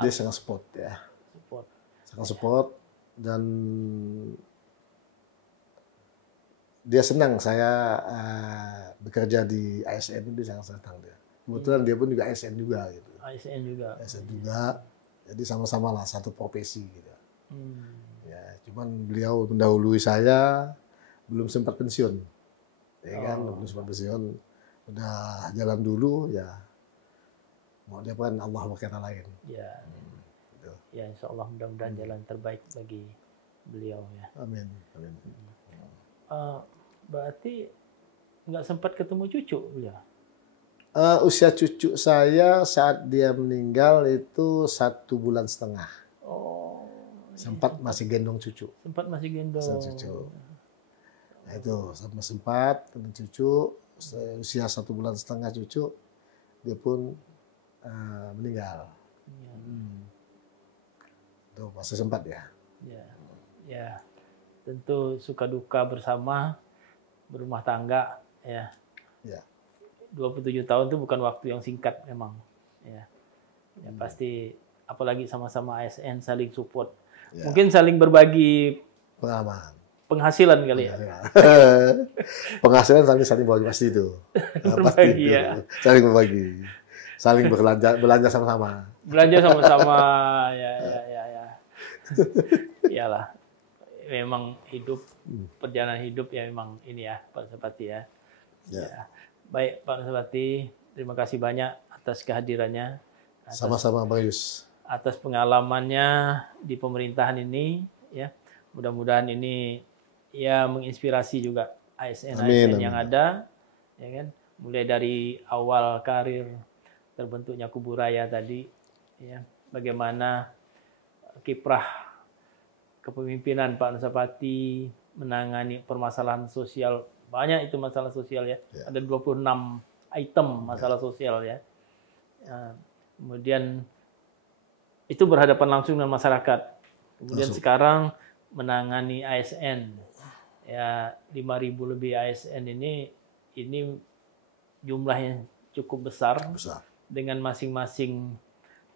Dia sangat support ya. Sangat support dan dia senang saya bekerja di ASN, dia sangat senang dia. Kebetulan dia pun juga ASN juga gitu. ASN juga. Jadi sama-sama lah satu profesi gitu. Ya, cuman beliau mendahului saya, belum sempat pensiun. Ya kan, belum sempat pensiun. Udah jalan dulu ya. Mau dia kan Allah berkata lain. Ya. Gitu. Ya, insya Allah mudah-mudahan jalan terbaik bagi beliau ya. Amin. Amin. Berarti nggak sempat ketemu cucu beliau? Usia cucu saya saat dia meninggal itu 1,5 bulan. Oh. Sempat masih gendong cucu. Sempat masih gendong. Cucu. Nah, itu sempat gendong cucu. Usia 1,5 bulan cucu, dia pun meninggal. Ya. Itu masih sempat ya. Ya. Tentu suka duka bersama berumah tangga ya. 27 tahun itu bukan waktu yang singkat memang ya. Ya pasti apalagi sama-sama ASN saling support. Ya. Mungkin saling berbagi pengalaman. Penghasilan kali ya. Penghasilan saling berbagi pasti itu. Berbagi ya. Saling berbagi. Saling belanja sama-sama. Belanja sama-sama ya. Iyalah. Memang hidup, perjalanan hidup ya memang ini ya Pak Nusapati ya. Ya. Baik Pak Nusapati, terima kasih banyak atas kehadirannya. Sama-sama Bang Yus. Atas pengalamannya di pemerintahan ini ya. Mudah-mudahan ini ya menginspirasi juga ASN yang ada ya kan. Mulai dari awal karir terbentuknya Kuburaya tadi ya. Bagaimana kiprah kepemimpinan Pak Nusapati menangani permasalahan sosial, banyak itu masalah sosial ya. Ada 26 item masalah sosial ya. Kemudian itu berhadapan langsung dengan masyarakat. Kemudian sekarang menangani ASN ya, 5.000 lebih ASN ini jumlahnya cukup besar. Dengan masing-masing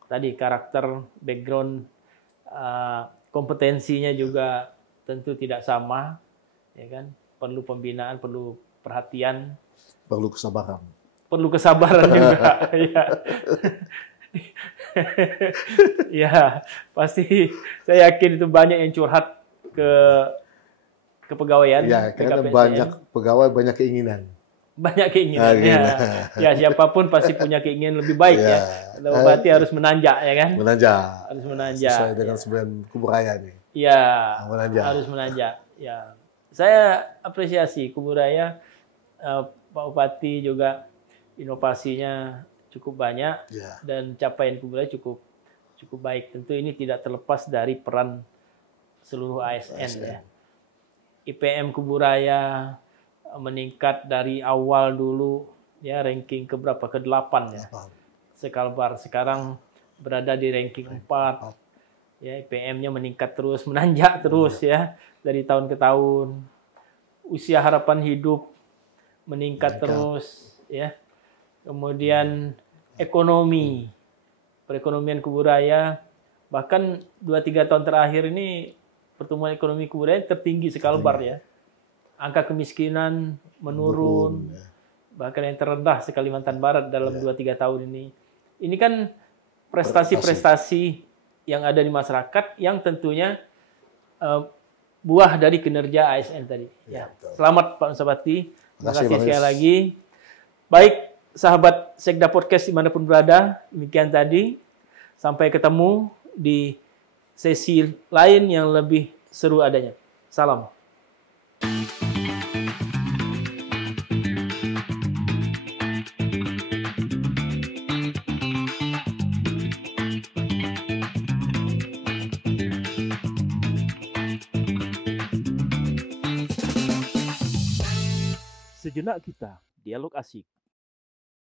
tadi karakter, background, kompetensinya juga tentu tidak sama, ya kan? Perlu pembinaan, perlu perhatian, perlu kesabaran. Perlu kesabaran juga, ya. Ya, pasti saya yakin itu banyak yang curhat ke kepegawaian. Ya, karena banyak pegawai banyak keinginan. Banyak keinginan. Ya, siapapun pasti punya keinginan lebih baik ya. Berarti harus menanjak ya kan? Harus menanjak. Sesuai dengan sebuah Kuburaya nih. Iya. Harus menanjak. Ya. Saya apresiasi Kuburaya, Pak Bupati juga inovasinya cukup banyak dan capaian Kuburaya cukup baik. Tentu ini tidak terlepas dari peran seluruh ASN. Ya. IPM Kuburaya meningkat dari awal dulu ya, ranking keberapa, ke-8 ya. Sekalbar sekarang berada di ranking 4. Ya, IPM-nya meningkat terus, menanjak terus ya dari tahun ke tahun. Usia harapan hidup meningkat terus ya. Kemudian ekonomi, perekonomian Kuburaya bahkan 2-3 tahun terakhir ini pertumbuhan ekonomi Kuburaya tertinggi sekalbar ya. Angka kemiskinan menurun, bahkan yang terendah se-Kalimantan Barat dalam 2-3 tahun ini. Ini kan prestasi-prestasi yang ada di masyarakat yang tentunya buah dari kinerja ASN tadi. Ya. Selamat Pak Nusapati. Terima kasih sekali lagi. Baik, sahabat Sekda Podcast dimanapun berada, demikian tadi. Sampai ketemu di sesi lain yang lebih seru adanya. Salam. Sejenak kita dialog asik.